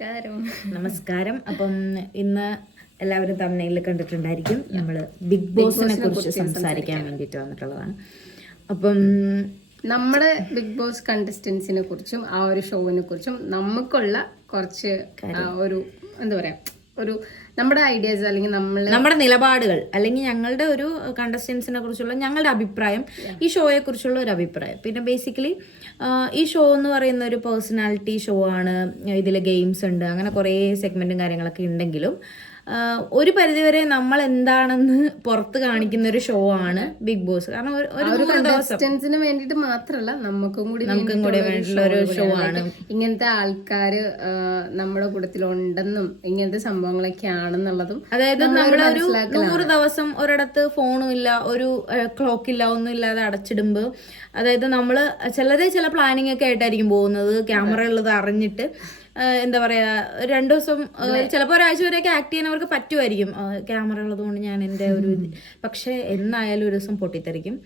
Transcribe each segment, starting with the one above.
നമസ്കാരം. നമസ്കാരം. അപ്പം ഇന്ന് എല്ലാവരും തമിഴ്നയിൽ കണ്ടിട്ടുണ്ടായിരിക്കും. നമ്മൾ ബിഗ് ബോസിനെ കുറിച്ച് സംസാരിക്കാൻ വേണ്ടിയിട്ട് വന്നിട്ടുള്ളതാണ്. അപ്പം നമ്മുടെ ബിഗ് ബോസ് കണ്ടസ്റ്റൻസിനെ കുറിച്ചും ആ ഒരു ഷോവിനെ കുറിച്ചും നമുക്കുള്ള കുറച്ച് ഒരു എന്താ പറയാ ഒരു നമ്മുടെ ഐഡിയാസ് അല്ലെങ്കിൽ നമ്മൾ നമ്മുടെ നിലപാടുകൾ അല്ലെങ്കിൽ ഞങ്ങളുടെ ഒരു കണ്ടസ്റ്റൻസിനെ കുറിച്ചുള്ള ഞങ്ങളുടെ അഭിപ്രായം ഈ ഷോയെ കുറിച്ചുള്ള ഒരു അഭിപ്രായം. പിന്നെ ബേസിക്കലി ഈ ഷോ എന്ന് പറയുന്ന ഒരു പേഴ്സണാലിറ്റി ഷോ ആണ് ഇതിൽ ഗെയിംസ് ഉണ്ട് അങ്ങനെ കുറേ സെഗ്മെന്റും കാര്യങ്ങളൊക്കെ ഉണ്ടെങ്കിലും ഒരു പരിധിവരെ നമ്മൾ എന്താണെന്ന് പുറത്ത് കാണിക്കുന്ന ഒരു ഷോ ആണ് ബിഗ് ബോസ് കാരണം ഒരു- ഒരു ഒരു ദിവസം. വേണ്ടിയിട്ട് മാത്രമല്ല നമുക്കും കൂടി നമുക്കും കൂടി വേണ്ടിയിട്ടുള്ള ഒരു ഷോ ആണ്. ഇങ്ങനത്തെ ആൾക്കാര് ആ, നമ്മുടെ കൂട്ടത്തിലുണ്ടെന്നും ഇങ്ങനത്തെ സംഭവങ്ങളൊക്കെ ആണെന്നുള്ളതും അതായത് നമ്മുടെ ഒരു നൂറ് ദിവസം ഒരിടത്ത് ഫോണും ഇല്ല ഒരു ക്ലോക്ക് ഇല്ല ഒന്നും ഇല്ലാതെ അടച്ചിടുമ്പോൾ അതായത് നമ്മൾ ചിലരെ ചില പ്ലാനിങ് ഒക്കെ ആയിട്ടായിരിക്കും പോകുന്നത് ക്യാമറ ഉള്ളത് അറിഞ്ഞിട്ട്. എന്താ പറയാ രണ്ടു ദിവസം ചിലപ്പോൾ ഒരാഴ്ച വരെയൊക്കെ ആക്ട് ചെയ്യാൻ അവർക്ക് പറ്റുമായിരിക്കും ക്യാമറ ഉള്ളത് കൊണ്ട് ഞാൻ എന്റെ ഒരു ഇത്. പക്ഷെ എന്നായാലും ഒരു ദിവസം പൊട്ടിത്തെറിക്കും.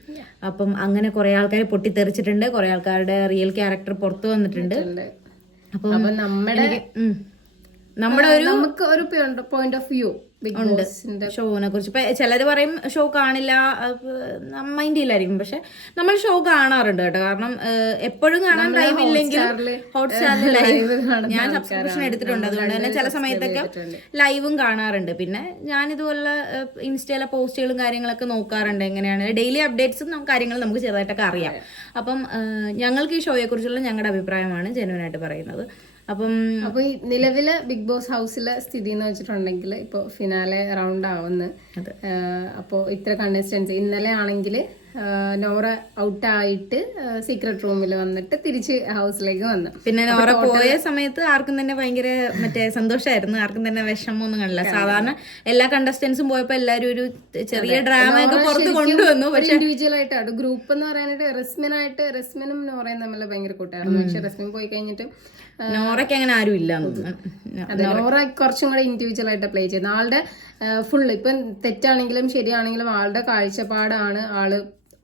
അപ്പം അങ്ങനെ കുറെ ആൾക്കാർ പൊട്ടിത്തെറിച്ചിട്ടുണ്ട്. കുറെ ആൾക്കാരുടെ റിയൽ ക്യാരക്ടർ പുറത്തു വന്നിട്ടുണ്ട്. അപ്പം നമ്മുടെ. നമ്മുടെ ഒരു നമുക്ക് ഒരു പോയിന്റ് ഓഫ് വ്യൂ ബോസിന്റെ ഷോനെ കുറിച്ച് ഇപ്പൊ ചിലര് പറയും ഷോ കാണില്ല. മൈൻഡ് ഇല്ലായിരിക്കും. പക്ഷെ നമ്മൾ ഷോ കാണാറുണ്ട് കേട്ടോ. കാരണം എപ്പോഴും കാണാൻ ടൈം ഇല്ലെങ്കിൽ ഹോട്ട്സ്റ്റാറിൽ ലൈവ് ഞാൻ സബ്സ്ക്രിപ്ഷൻ എടുത്തിട്ടുണ്ട്. അതുകൊണ്ട് തന്നെ ചില സമയത്തൊക്കെ ലൈവും കാണാറുണ്ട്. പിന്നെ ഞാൻ ഇതുപോലെ ഇൻസ്റ്റയിലെ പോസ്റ്റുകളും കാര്യങ്ങളൊക്കെ നോക്കാറുണ്ട്. എങ്ങനെയാണ്? ഡെയിലി അപ്ഡേറ്റ്സും കാര്യങ്ങൾ നമുക്ക് ചെറുതായിട്ടൊക്കെ അറിയാം. അപ്പം ഞങ്ങൾക്ക് ഈ ഷോയെ കുറിച്ചുള്ള ഞങ്ങളുടെ അഭിപ്രായമാണ് ജനുവനായിട്ട് പറയുന്നത്. അപ്പം അപ്പൊ ഈ നിലവിലെ ബിഗ് ബോസ് ഹൗസിലെ സ്ഥിതി എന്ന് വെച്ചിട്ടുണ്ടെങ്കിൽ ഇപ്പൊ ഫിനാലെ റൗണ്ട് ആവുന്നു. അപ്പോൾ ഇത്ര കണ്ടസ്റ്റൻസ് ഇന്നലെ ആണെങ്കിൽ നോറ ഔട്ട് ആയിട്ട് സീക്രട്ട് റൂമിൽ വന്നിട്ട് തിരിച്ച് ഹൗസിലേക്ക് വന്നു. പിന്നെ നോറ പോയ സമയത്ത് ആർക്കും തന്നെ ഭയങ്കര മറ്റേ സന്തോഷമായിരുന്നു ആർക്കും തന്നെ വിഷമമൊന്നും കണ്ടില്ല. സാധാരണ എല്ലാ കണ്ടസ്റ്റൻസും പോയപ്പോ എല്ലാരും ഒരു ചെറിയ ഡ്രാമ ഒക്കെ പുറത്ത് കൊണ്ടുവന്നു. പക്ഷെ ഇൻഡിവിജ്വൽ ആയിട്ടാണ് ഗ്രൂപ്പ് എന്ന് പറയാനായിട്ട് റെസ്മിനായിട്ട് റെസ്മിനും നോറയും തമ്മിൽ ഭയങ്കര കൂട്ടായിരുന്നു. പക്ഷെ റെസ്മിൻ പോയി കഴിഞ്ഞിട്ട് നോറയ്ക്ക് അങ്ങനെ ആരും ഇല്ല നോറ കുറച്ചും കൂടെ ഇൻഡിവിജ്വൽ ആയിട്ട് പ്ലേ ചെയ്യുന്നത്. ആളുടെ ഫുൾ ഇപ്പം തെറ്റാണെങ്കിലും ശരിയാണെങ്കിലും ആളുടെ കാഴ്ചപ്പാടാണ് ആൾ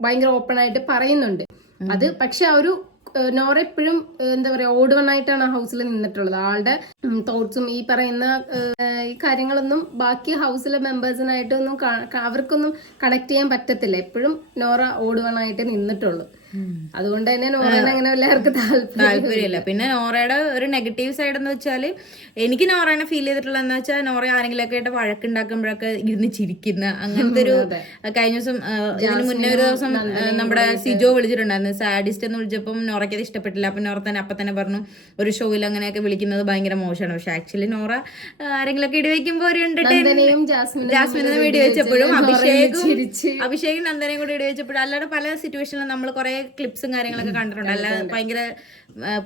ഭയങ്കര ഓപ്പൺ ആയിട്ട് പറയുന്നുണ്ട്. അത് പക്ഷെ ആ ഒരു നോറ എപ്പോഴും എന്താ പറയാ ഓടുവൺ ആയിട്ടാണ് ആ ഹൗസിൽ നിന്നിട്ടുള്ളത്. ആളുടെ തോട്ട്സും ഈ പറയുന്ന ഈ കാര്യങ്ങളൊന്നും ബാക്കി ഹൗസിലെ മെമ്പേഴ്സിനായിട്ടൊന്നും അവർക്കൊന്നും കണക്ട് ചെയ്യാൻ പറ്റത്തില്ല. എപ്പോഴും നോറ ഓടുവൺ ആയിട്ട് നിന്നിട്ടുള്ളൂ. അതുകൊണ്ട് തന്നെ നോറേനെ അങ്ങനെ എല്ലാവർക്കും താല്പര്യം. താല്പര്യമില്ല. പിന്നെ നോറയുടെ ഒരു നെഗറ്റീവ് സൈഡ് എന്ന് വെച്ചാൽ എനിക്ക് നോറേനെ ഫീൽ ചെയ്തിട്ടുള്ളതെന്ന് വെച്ചാൽ നോറ ആരെങ്കിലൊക്കെ ആയിട്ട് വഴക്കുണ്ടാക്കുമ്പോഴൊക്കെ ഇരുന്ന് ചിരിക്കുന്ന അങ്ങനത്തെ ഒരു കഴിഞ്ഞ ദിവസം ഇതിന് മുന്നേ ഒരു ദിവസം നമ്മുടെ സിജോ വിളിച്ചിട്ടുണ്ടായിരുന്നു. സാഡിസ്റ്റ് എന്ന് വിളിച്ചപ്പോൾ നോറയ്ക്ക് അത് ഇഷ്ടപ്പെട്ടില്ല. അപ്പം നോറ തന്നെ അപ്പം തന്നെ പറഞ്ഞു ഒരു ഷോയിൽ അങ്ങനെയൊക്കെ വിളിക്കുന്നത് ഭയങ്കര മോശമാണ്. പക്ഷെ ആക്ച്വലി നോറ ആരെങ്കിലൊക്കെ ഇടിവെക്കുമ്പോൾ ഒരു ജാസ്മിനും ജാസ്മിനെ വീഡിയോ വെച്ചപ്പോഴും അഭിഷേകും അഭിഷേകും നന്ദനയും കൂടി ഇടിവെച്ചപ്പോഴും വെച്ചപ്പോഴും അല്ലാതെ പല സിറ്റുവേഷനിലും നമ്മൾ കുറെ ക്ലിപ്സും കാര്യങ്ങളൊക്കെ കണ്ടിട്ടുണ്ട്. അല്ല ഭയങ്കര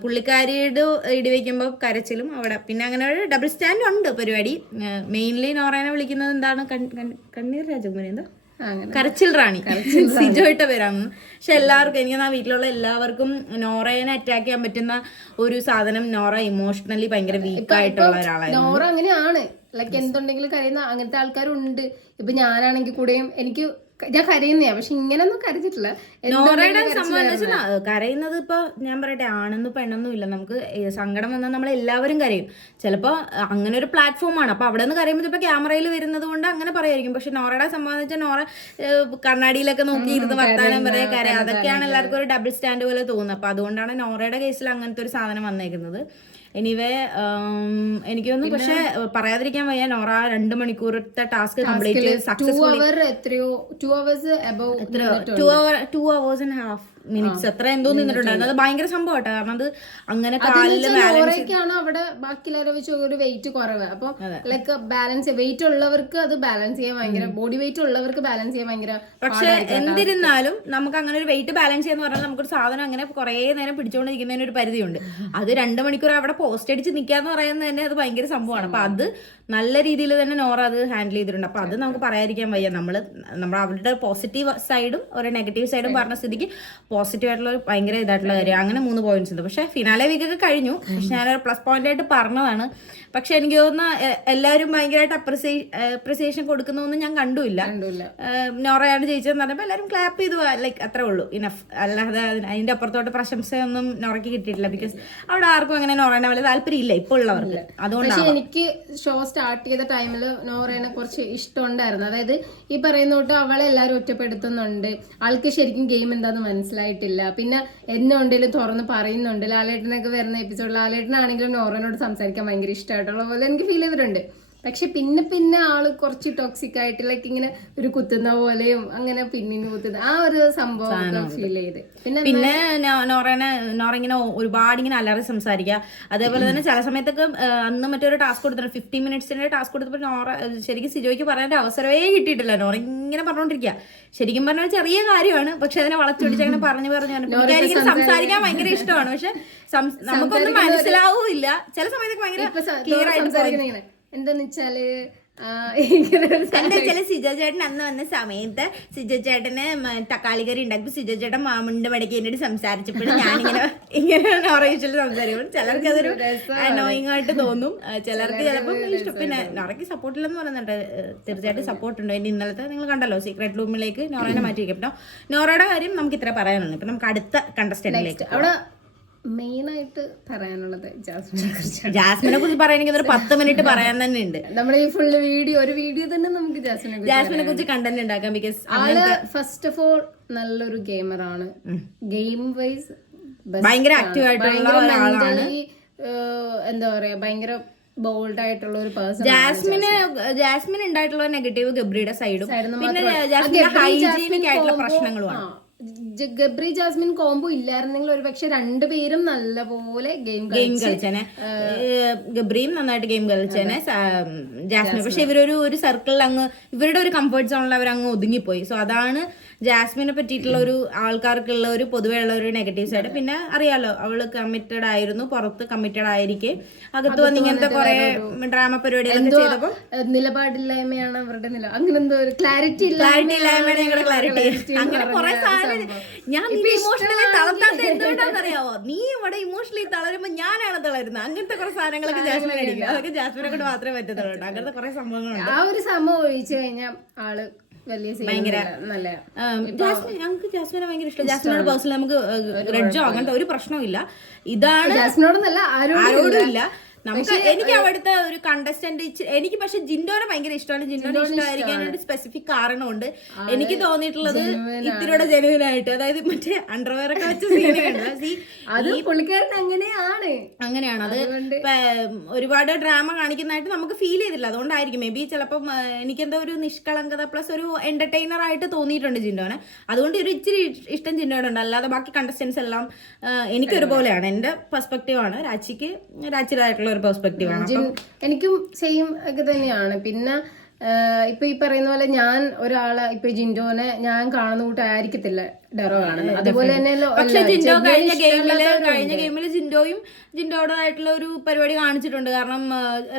പുള്ളിക്കാരിയുടെ ഇടിവെക്കുമ്പോൾ കരച്ചിലും അവിടെ. പിന്നെ അങ്ങനെ ഒരു ഡബിൾ സ്റ്റാൻഡ് ഉണ്ട് പരിപാടി. മെയിൻലി നോറേനെ വിളിക്കുന്നത് എന്താണ്? കണ്ണീർ രാജകുമാരി എന്താ? കരച്ചിൽ റാണി. സിജോയിട്ട പേരാണ് പക്ഷെ എല്ലാവർക്കും എനിക്ക് ആ വീട്ടിലുള്ള എല്ലാവർക്കും നോറേനെ അറ്റാക്ക് ചെയ്യാൻ പറ്റുന്ന ഒരു സാധനം നോറ ഇമോഷണലി ഭയങ്കര വീക്ക് ആയിട്ടുള്ള ഒരാളാണ് നോറ അങ്ങനെയാണ്. ലൈക്ക് എന്തുണ്ടെങ്കിലും കരയുന്ന അങ്ങനത്തെ ആൾക്കാരുണ്ട്. ഇപ്പൊ ഞാനാണെങ്കിൽ കൂടെയും എനിക്ക് ഞാൻ കരയുന്നയാ പക്ഷെ ഇങ്ങനൊന്നും കരച്ചിട്ടില്ല നോറയുടെ സംഭവം എന്ന് വെച്ചാൽ കരയുന്നത് ഇപ്പൊ ഞാൻ പറയട്ടെ ആണെന്നും പെണ്ണെന്നും ഇല്ല. നമുക്ക് സങ്കടം വന്നാൽ നമ്മൾ എല്ലാവരും കരയും. ചിലപ്പോ അങ്ങനെ ഒരു പ്ലാറ്റ്ഫോം ആണ്. അപ്പൊ അവിടെ നിന്ന് കരയുമ്പോൾ ഇപ്പൊ ക്യാമറയിൽ വരുന്നത് കൊണ്ട് അങ്ങനെ പറയായിരിക്കും. പക്ഷെ നോറയുടെ സംഭവം എന്ന് വെച്ചാൽ നോറ കണ്ണാടിയിലൊക്കെ നോക്കി ഇരുന്ന് വർത്താനം പറയാ കരയാ. അതൊക്കെയാണ് എല്ലാവർക്കും ഒരു ഡബിൾ സ്റ്റാൻഡ് പോലെ തോന്നുന്നത്. അപ്പൊ അതുകൊണ്ടാണ് നോറയുടെ കേസിൽ അങ്ങനത്തെ ഒരു സാധനം വന്നേക്കുന്നത്. എനിവേ എനിക്ക് തോന്നുന്നു പക്ഷെ പറയാതിരിക്കാൻ വയ്യ. നോറ രണ്ട് മണിക്കൂറത്തെ ടാസ്ക് കംപ്ലീറ്റ് ടു സക്സസ്ഫുള്ളി അവർ എത്രയോ two hours two hour two hours and half minutes അത്ര എന്തോ നിന്നിട്ടുണ്ടായിരുന്നു. അത് ഭയങ്കര സംഭവം കേട്ടോ. കാരണം അത് അങ്ങനെ നോറയ്ക്കാണ് അവിടെ ബാക്കിയുള്ളവരെ വെച്ച് ഒരു വെയിറ്റ് കുറവ്. അപ്പൊ ലൈക്ക് ബാലൻസ് വെയിറ്റ് ഉള്ളവർക്ക് അത് ബാലൻസ് ചെയ്യാൻ ഭയങ്കര ബോഡി വെയിറ്റ് ഉള്ളവർക്ക് ബാലൻസ് ചെയ്യാൻ ഭയങ്കര പക്ഷെ എന്തിരുന്നാലും നമുക്ക് അങ്ങനെ ഒരു വെയിറ്റ് ബാലൻസ് ചെയ്യാന്ന് പറഞ്ഞാൽ നമുക്കൊരു സാധനം അങ്ങനെ കുറേ നേരം പിടിച്ചുകൊണ്ടിരിക്കുന്നതിന് ഒരു പരിധിയുണ്ട് അത് രണ്ട് മണിക്കൂർ അവിടെ പോസ്റ്റ് അടിച്ച് നിൽക്കാന്ന് പറയുന്നത് തന്നെ അത് ഭയങ്കര സംഭവമാണ്. അപ്പൊ അത് നല്ല രീതിയിൽ തന്നെ നോറ അത് ഹാൻഡിൽ ചെയ്തിട്ടുണ്ട്. അപ്പൊ അത് നമുക്ക് പറയാതിരിക്കാൻ വയ്യ. നമ്മൾ നമ്മൾ അവരുടെ പോസിറ്റീവ് സൈഡും ഒരു നെഗറ്റീവ് സൈഡും പറഞ്ഞ സ്ഥിതിക്ക് പോസിറ്റീവ് ആയിട്ടുള്ള ഒരു ഭയങ്കര ഇതായിട്ടുള്ള കാര്യം. അങ്ങനെ മൂന്ന് പോയിന്റ്സ് ഉണ്ട്. പക്ഷെ ഫിനാലെ വീക്കൊക്കെ കഴിഞ്ഞു. പക്ഷെ ഞാൻ പ്ലസ് പോയിന്റ് ആയിട്ട് പറഞ്ഞതാണ്. പക്ഷെ എനിക്ക് തോന്നുന്ന എല്ലാവരും ഭയങ്കരമായിട്ട് അപ്രിസിയേ അപ്രിസിയേഷൻ കൊടുക്കുന്നൊന്നും ഞാൻ കണ്ടുമില്ല. നോറയാണ് ജയിച്ചതെന്ന് പറഞ്ഞപ്പോൾ എല്ലാവരും ക്ലാപ്പ് ചെയ്തു. ലൈക്ക് അത്രേ ഉള്ളൂ. ഇനഫ് അല്ലാതെ അതിന് അതിന്റെ അപ്പുറത്തോട്ട് പ്രശംസയൊന്നും നോറയ്ക്ക് കിട്ടിയിട്ടില്ല. ബിക്കോസ് അവിടെ ആർക്കും അങ്ങനെ നോറേണ്ട വലിയ താല്പര്യം ഇല്ല. ഇപ്പോൾ ഉള്ളവർക്ക് അതുകൊണ്ടാണ് എനിക്ക് ഷോ സ്റ്റാർട്ട് ചെയ്ത ടൈമിൽ നോറേനെ കുറച്ച് ഇഷ്ടമുണ്ടായിരുന്നു. അതായത് ഈ പറയുന്ന തൊട്ട് അവളെ എല്ലാവരും ഒറ്റപ്പെടുത്തുന്നുണ്ട്. ആൾക്ക് ശരിക്കും ഗെയിം എന്താന്ന് മനസ്സിലായിട്ടില്ല. പിന്നെ എന്നെ ഉണ്ടെങ്കിലും തുറന്ന് പറയുന്നുണ്ട്. ലാലേട്ടനൊക്കെ വരുന്ന എപ്പിസോഡിൽ ലാലേട്ടനാണെങ്കിലും നോറേനോട് സംസാരിക്കാൻ ഭയങ്കര ഇഷ്ടമായിട്ടുള്ള പോലെ എനിക്ക് ഫീൽ ചെയ്തിട്ടുണ്ട്. പക്ഷെ പിന്നെ പിന്നെ ആൾ കുറച്ച് ടോക്സിക് ആയിട്ട് ലൈക്ക് ഇങ്ങനെ ഒരു കുത്തുന്ന പോലെയും അങ്ങനെ പിന്നിന് കുത്തുന്ന ആ ഒരു സംഭവം ഫീൽ ചെയ്ത്. പിന്നെ പിന്നെ നോറേനെ നോറ ഇങ്ങനെ ഒരുപാട് ഇങ്ങനെ അലറി സംസാരിക്കുക. അതേപോലെ തന്നെ ചില സമയത്തൊക്കെ അന്ന് മറ്റൊരു ടാസ്ക് കൊടുത്തിട്ടുണ്ട് ഫിഫ്റ്റി മിനിറ്റ്സിന്റെ ടാസ്ക് കൊടുത്തപ്പോൾ നോറ ശരിക്കും സിജോയ്ക്ക് പറയാൻ അവസരമേ കിട്ടിയിട്ടില്ല. നോറ ഇങ്ങനെ പറഞ്ഞോണ്ടിരിക്കുക ശരിക്കും പറഞ്ഞാൽ ചെറിയ കാര്യമാണ് പക്ഷെ അതിനെ വളച്ചൊടിച്ച് അങ്ങനെ പറഞ്ഞു പറഞ്ഞു പുള്ളിക്കാരിക്ക് സംസാരിക്കാൻ ഭയങ്കര ഇഷ്ടമാണ്. പക്ഷെ നമുക്കൊന്നും മനസ്സിലാവൂല്ല ചില സമയത്തൊക്കെ ഭയങ്കര ക്ലിയർ ആയിട്ട് എന്താന്ന് വെച്ചാൽ എന്താ വെച്ചാൽ സിജോ ചേട്ടൻ അന്ന് വന്ന സമയത്ത് സിജ ചേട്ടന് തക്കാളി കറി ഉണ്ടാക്കി സിജോ ചേട്ടൻ മാമുണ്ട് മടക്കി എന്നോട് സംസാരിച്ചപ്പോഴും ഞാനിങ്ങനെ ഇങ്ങനെ നോറയിച്ചിൽ സംസാരിക്കും ചിലർക്ക് അതൊരു അനോയിങ് ആയിട്ട് തോന്നും. ചിലർക്ക് ചിലപ്പോൾ ഇഷ്ടം. പിന്നെ നോറയ്ക്ക് സപ്പോർട്ടില്ലെന്ന് പറയുന്നുണ്ട്. തീർച്ചയായിട്ടും സപ്പോർട്ട് ഉണ്ട്. ഇനി ഇന്നലത്തെ നിങ്ങൾ കണ്ടല്ലോ സീക്രട്ട് റൂമിലേക്ക് നോറയെ മാറ്റി വയ്ക്കും കേട്ടോ നോറയുടെ കാര്യം നമുക്ക് ഇത്ര പറയാനുള്ളൂ. ഇപ്പൊ നമുക്ക് അടുത്ത കണ്ടസ്റ്റന്റിലേക്ക് അവിടെ മെയിൻ ആയിട്ട് പറയാനുള്ളത് ജാസ്മിനെ കുറിച്ചാണ്. ജാസ്മിനെ കുറിച്ച് പറയുകയാണെങ്കിൽ ഒരു പത്ത് മിനിറ്റ് പറയാൻ തന്നെ ഉണ്ട്. നമ്മുടെ ഈ ഫുള്ള് വീഡിയോ ഒരു വീഡിയോ തന്നെ നമുക്ക് ജാസ്മിനെ ജാസ്മിനെ കുറിച്ച് കണ്ടന്റ് ഉണ്ടാക്കാം ബിക്കോസ് ആൾ ഫസ്റ്റ് ഓഫ് ഓൾ നല്ലൊരു ഗെയിമറാണ് ഗെയിം വൈസ് ഭയങ്കര ആക്റ്റീവ് ആയിട്ടുള്ള ഒരാളാണ്. എന്താ പറയാ ഭയങ്കര ബോൾഡ് ആയിട്ടുള്ള ഒരു പേഴ്സൺ ജാസ്മിന് ജാസ്മിൻ. ഉണ്ടായിട്ടുള്ള നെഗറ്റീവ് ഗബ്രിയുടെ സൈഡും പിന്നെ ജാസ്മിൻ ഹൈജീനിക് ആയിട്ടുള്ള പ്രശ്നങ്ങളുമാണ് ഗബ്രി ജാസ്മിൻ കോംബോ ഇല്ലായിരുന്നെങ്കിൽ ഒരു പക്ഷെ രണ്ടുപേരും നല്ലപോലെ ഗെയിം ഗെയിം കളിച്ചേനെ. ഗബ്രിയും നന്നായിട്ട് ഗെയിം കളിച്ചേനെ ജാസ്മിൻ. പക്ഷെ ഇവരൊരു ഒരു സർക്കിളിൽ അങ്ങ് ഇവരുടെ ഒരു കംഫർട്ട് സോണിൽ അവർ അങ്ങ് ഒതുങ്ങിപ്പോയി. സോ അതാണ് ജാസ്മിനെ പറ്റിയിട്ടുള്ള ഒരു ആൾക്കാർക്കുള്ള ഒരു പൊതുവെ ഉള്ള ഒരു നെഗറ്റീവ് സൈഡ് പിന്നെ അറിയാലോ അവൾ കമ്മിറ്റഡ് ആയിരുന്നു പുറത്ത് കമ്മിറ്റഡ് ആയിരിക്കെ. അകത്ത് വന്ന് ഇങ്ങനത്തെ കുറെ ഡ്രാമ പരിപാടികളൊക്കെ ചെയ്തപ്പോൾ ഏഹ്, നിലപാടില്ലായ്മയാണ് അവരുടെ നില. അങ്ങനെ എന്തോ ഒരു ക്ലാരിറ്റി ക്ലാരിറ്റി ഇല്ലായ്മയാണ് ഞങ്ങളുടെ ക്ലാരിറ്റി അങ്ങനെ കുറെ സാധനം ഞാൻ ഇമോഷണലി തളർത്താത്ത എന്തുകൊണ്ടാണെന്നറിയാവോ നീ ഇവിടെ ഇമോഷണലി തളരുമ്പോ ഞാനാണ് തളരുന്നത്. അങ്ങനത്തെ കുറെ സാധനങ്ങളൊക്കെ ജാസ്മിൻ അടിക്കും അതൊക്കെ ജാസ്മിനെ കൊണ്ട് മാത്രമേ പറ്റത്തുള്ളൂ അങ്ങനത്തെ കുറെ സംഭവങ്ങളുണ്ട്. ആ ഒരു സംഭവം ഒഴിച്ചു കഴിഞ്ഞാൽ ആൾ ഭയങ്കര നല്ല ഉം, ജാസ്മിൻ ഞങ്ങൾക്ക് ജാസ്മിനെ ഭയങ്കര ഇഷ്ടം. ജാസ്മിനോട് പേഴ്സണലി നമുക്ക് റെഡ്ജോ അങ്ങനത്തെ ഒരു പ്രശ്നവും ഇല്ല. ഇതാണ് ജാസ്മിനോടൊന്നല്ല ആരോടും ഇല്ല. നമുക്ക് എനിക്ക് അവിടുത്തെ ഒരു കണ്ടസ്റ്റന്റ് എനിക്ക് പക്ഷെ ജിൻഡോനെ ഭയങ്കര ഇഷ്ടമാണ്. ജിൻഡോനെ ഇഷ്ടമായിരിക്കാൻ ഒരു സ്പെസിഫിക് കാരണമുണ്ട്. എനിക്ക് തോന്നിയിട്ടുള്ളത് ഇത്തിരിയുടെ ജനുവിനായിട്ട് അതായത് മറ്റേ അണ്ടർവെയർ ഒക്കെ വെച്ച അങ്ങനെയാണ്. അങ്ങനെയാണ്. അത് ഒരുപാട് ഡ്രാമ കാണിക്കുന്നതായിട്ട് നമുക്ക് ഫീൽ ചെയ്തില്ല അതുകൊണ്ടായിരിക്കും. മേ ബി ചിലപ്പം എനിക്കെന്തോ ഒരു നിഷ്കളങ്കത പ്ലസ് ഒരു എന്റർടൈനർ ആയിട്ട് തോന്നിയിട്ടുണ്ട് ജിൻഡോനെ. അതുകൊണ്ട് ഒരു ഇച്ചിരി ഇഷ്ടം ജിൻഡോനുണ്ട്. അല്ലാതെ ബാക്കി കണ്ടസ്റ്റൻസ് എല്ലാം എനിക്കൊരുപോലെയാണ്. എനിക്ക് ഒരുപോലെയാണ് എന്റെ പെർസ്പെക്റ്റീവ് ആണ്. രാച്ചിക്ക് രാച്ചിലായിട്ടുള്ള ഒരു പെർസ്പെക്റ്റീവ് ആണ്. എനിക്കും സെയിം ഒക്കെ തന്നെയാണ്. പിന്നെ ഇപ്പൊ ഈ പറയുന്ന പോലെ ഞാൻ ഒരാളെ ഇപ്പൊ ജിൻഡോനെ ഞാൻ കാണുന്ന കൂട്ടായിരിക്കത്തില്ല ഡെറോ അതുപോലെ തന്നെ പക്ഷെ അല്ല, ജിൻഡോ കഴിഞ്ഞ ഗെയിമിൽ കഴിഞ്ഞ ഗെയിമിൽ ജിൻഡോയും ജിൻഡോടേതായിട്ടുള്ള ഒരു പരിപാടി കാണിച്ചിട്ടുണ്ട്. കാരണം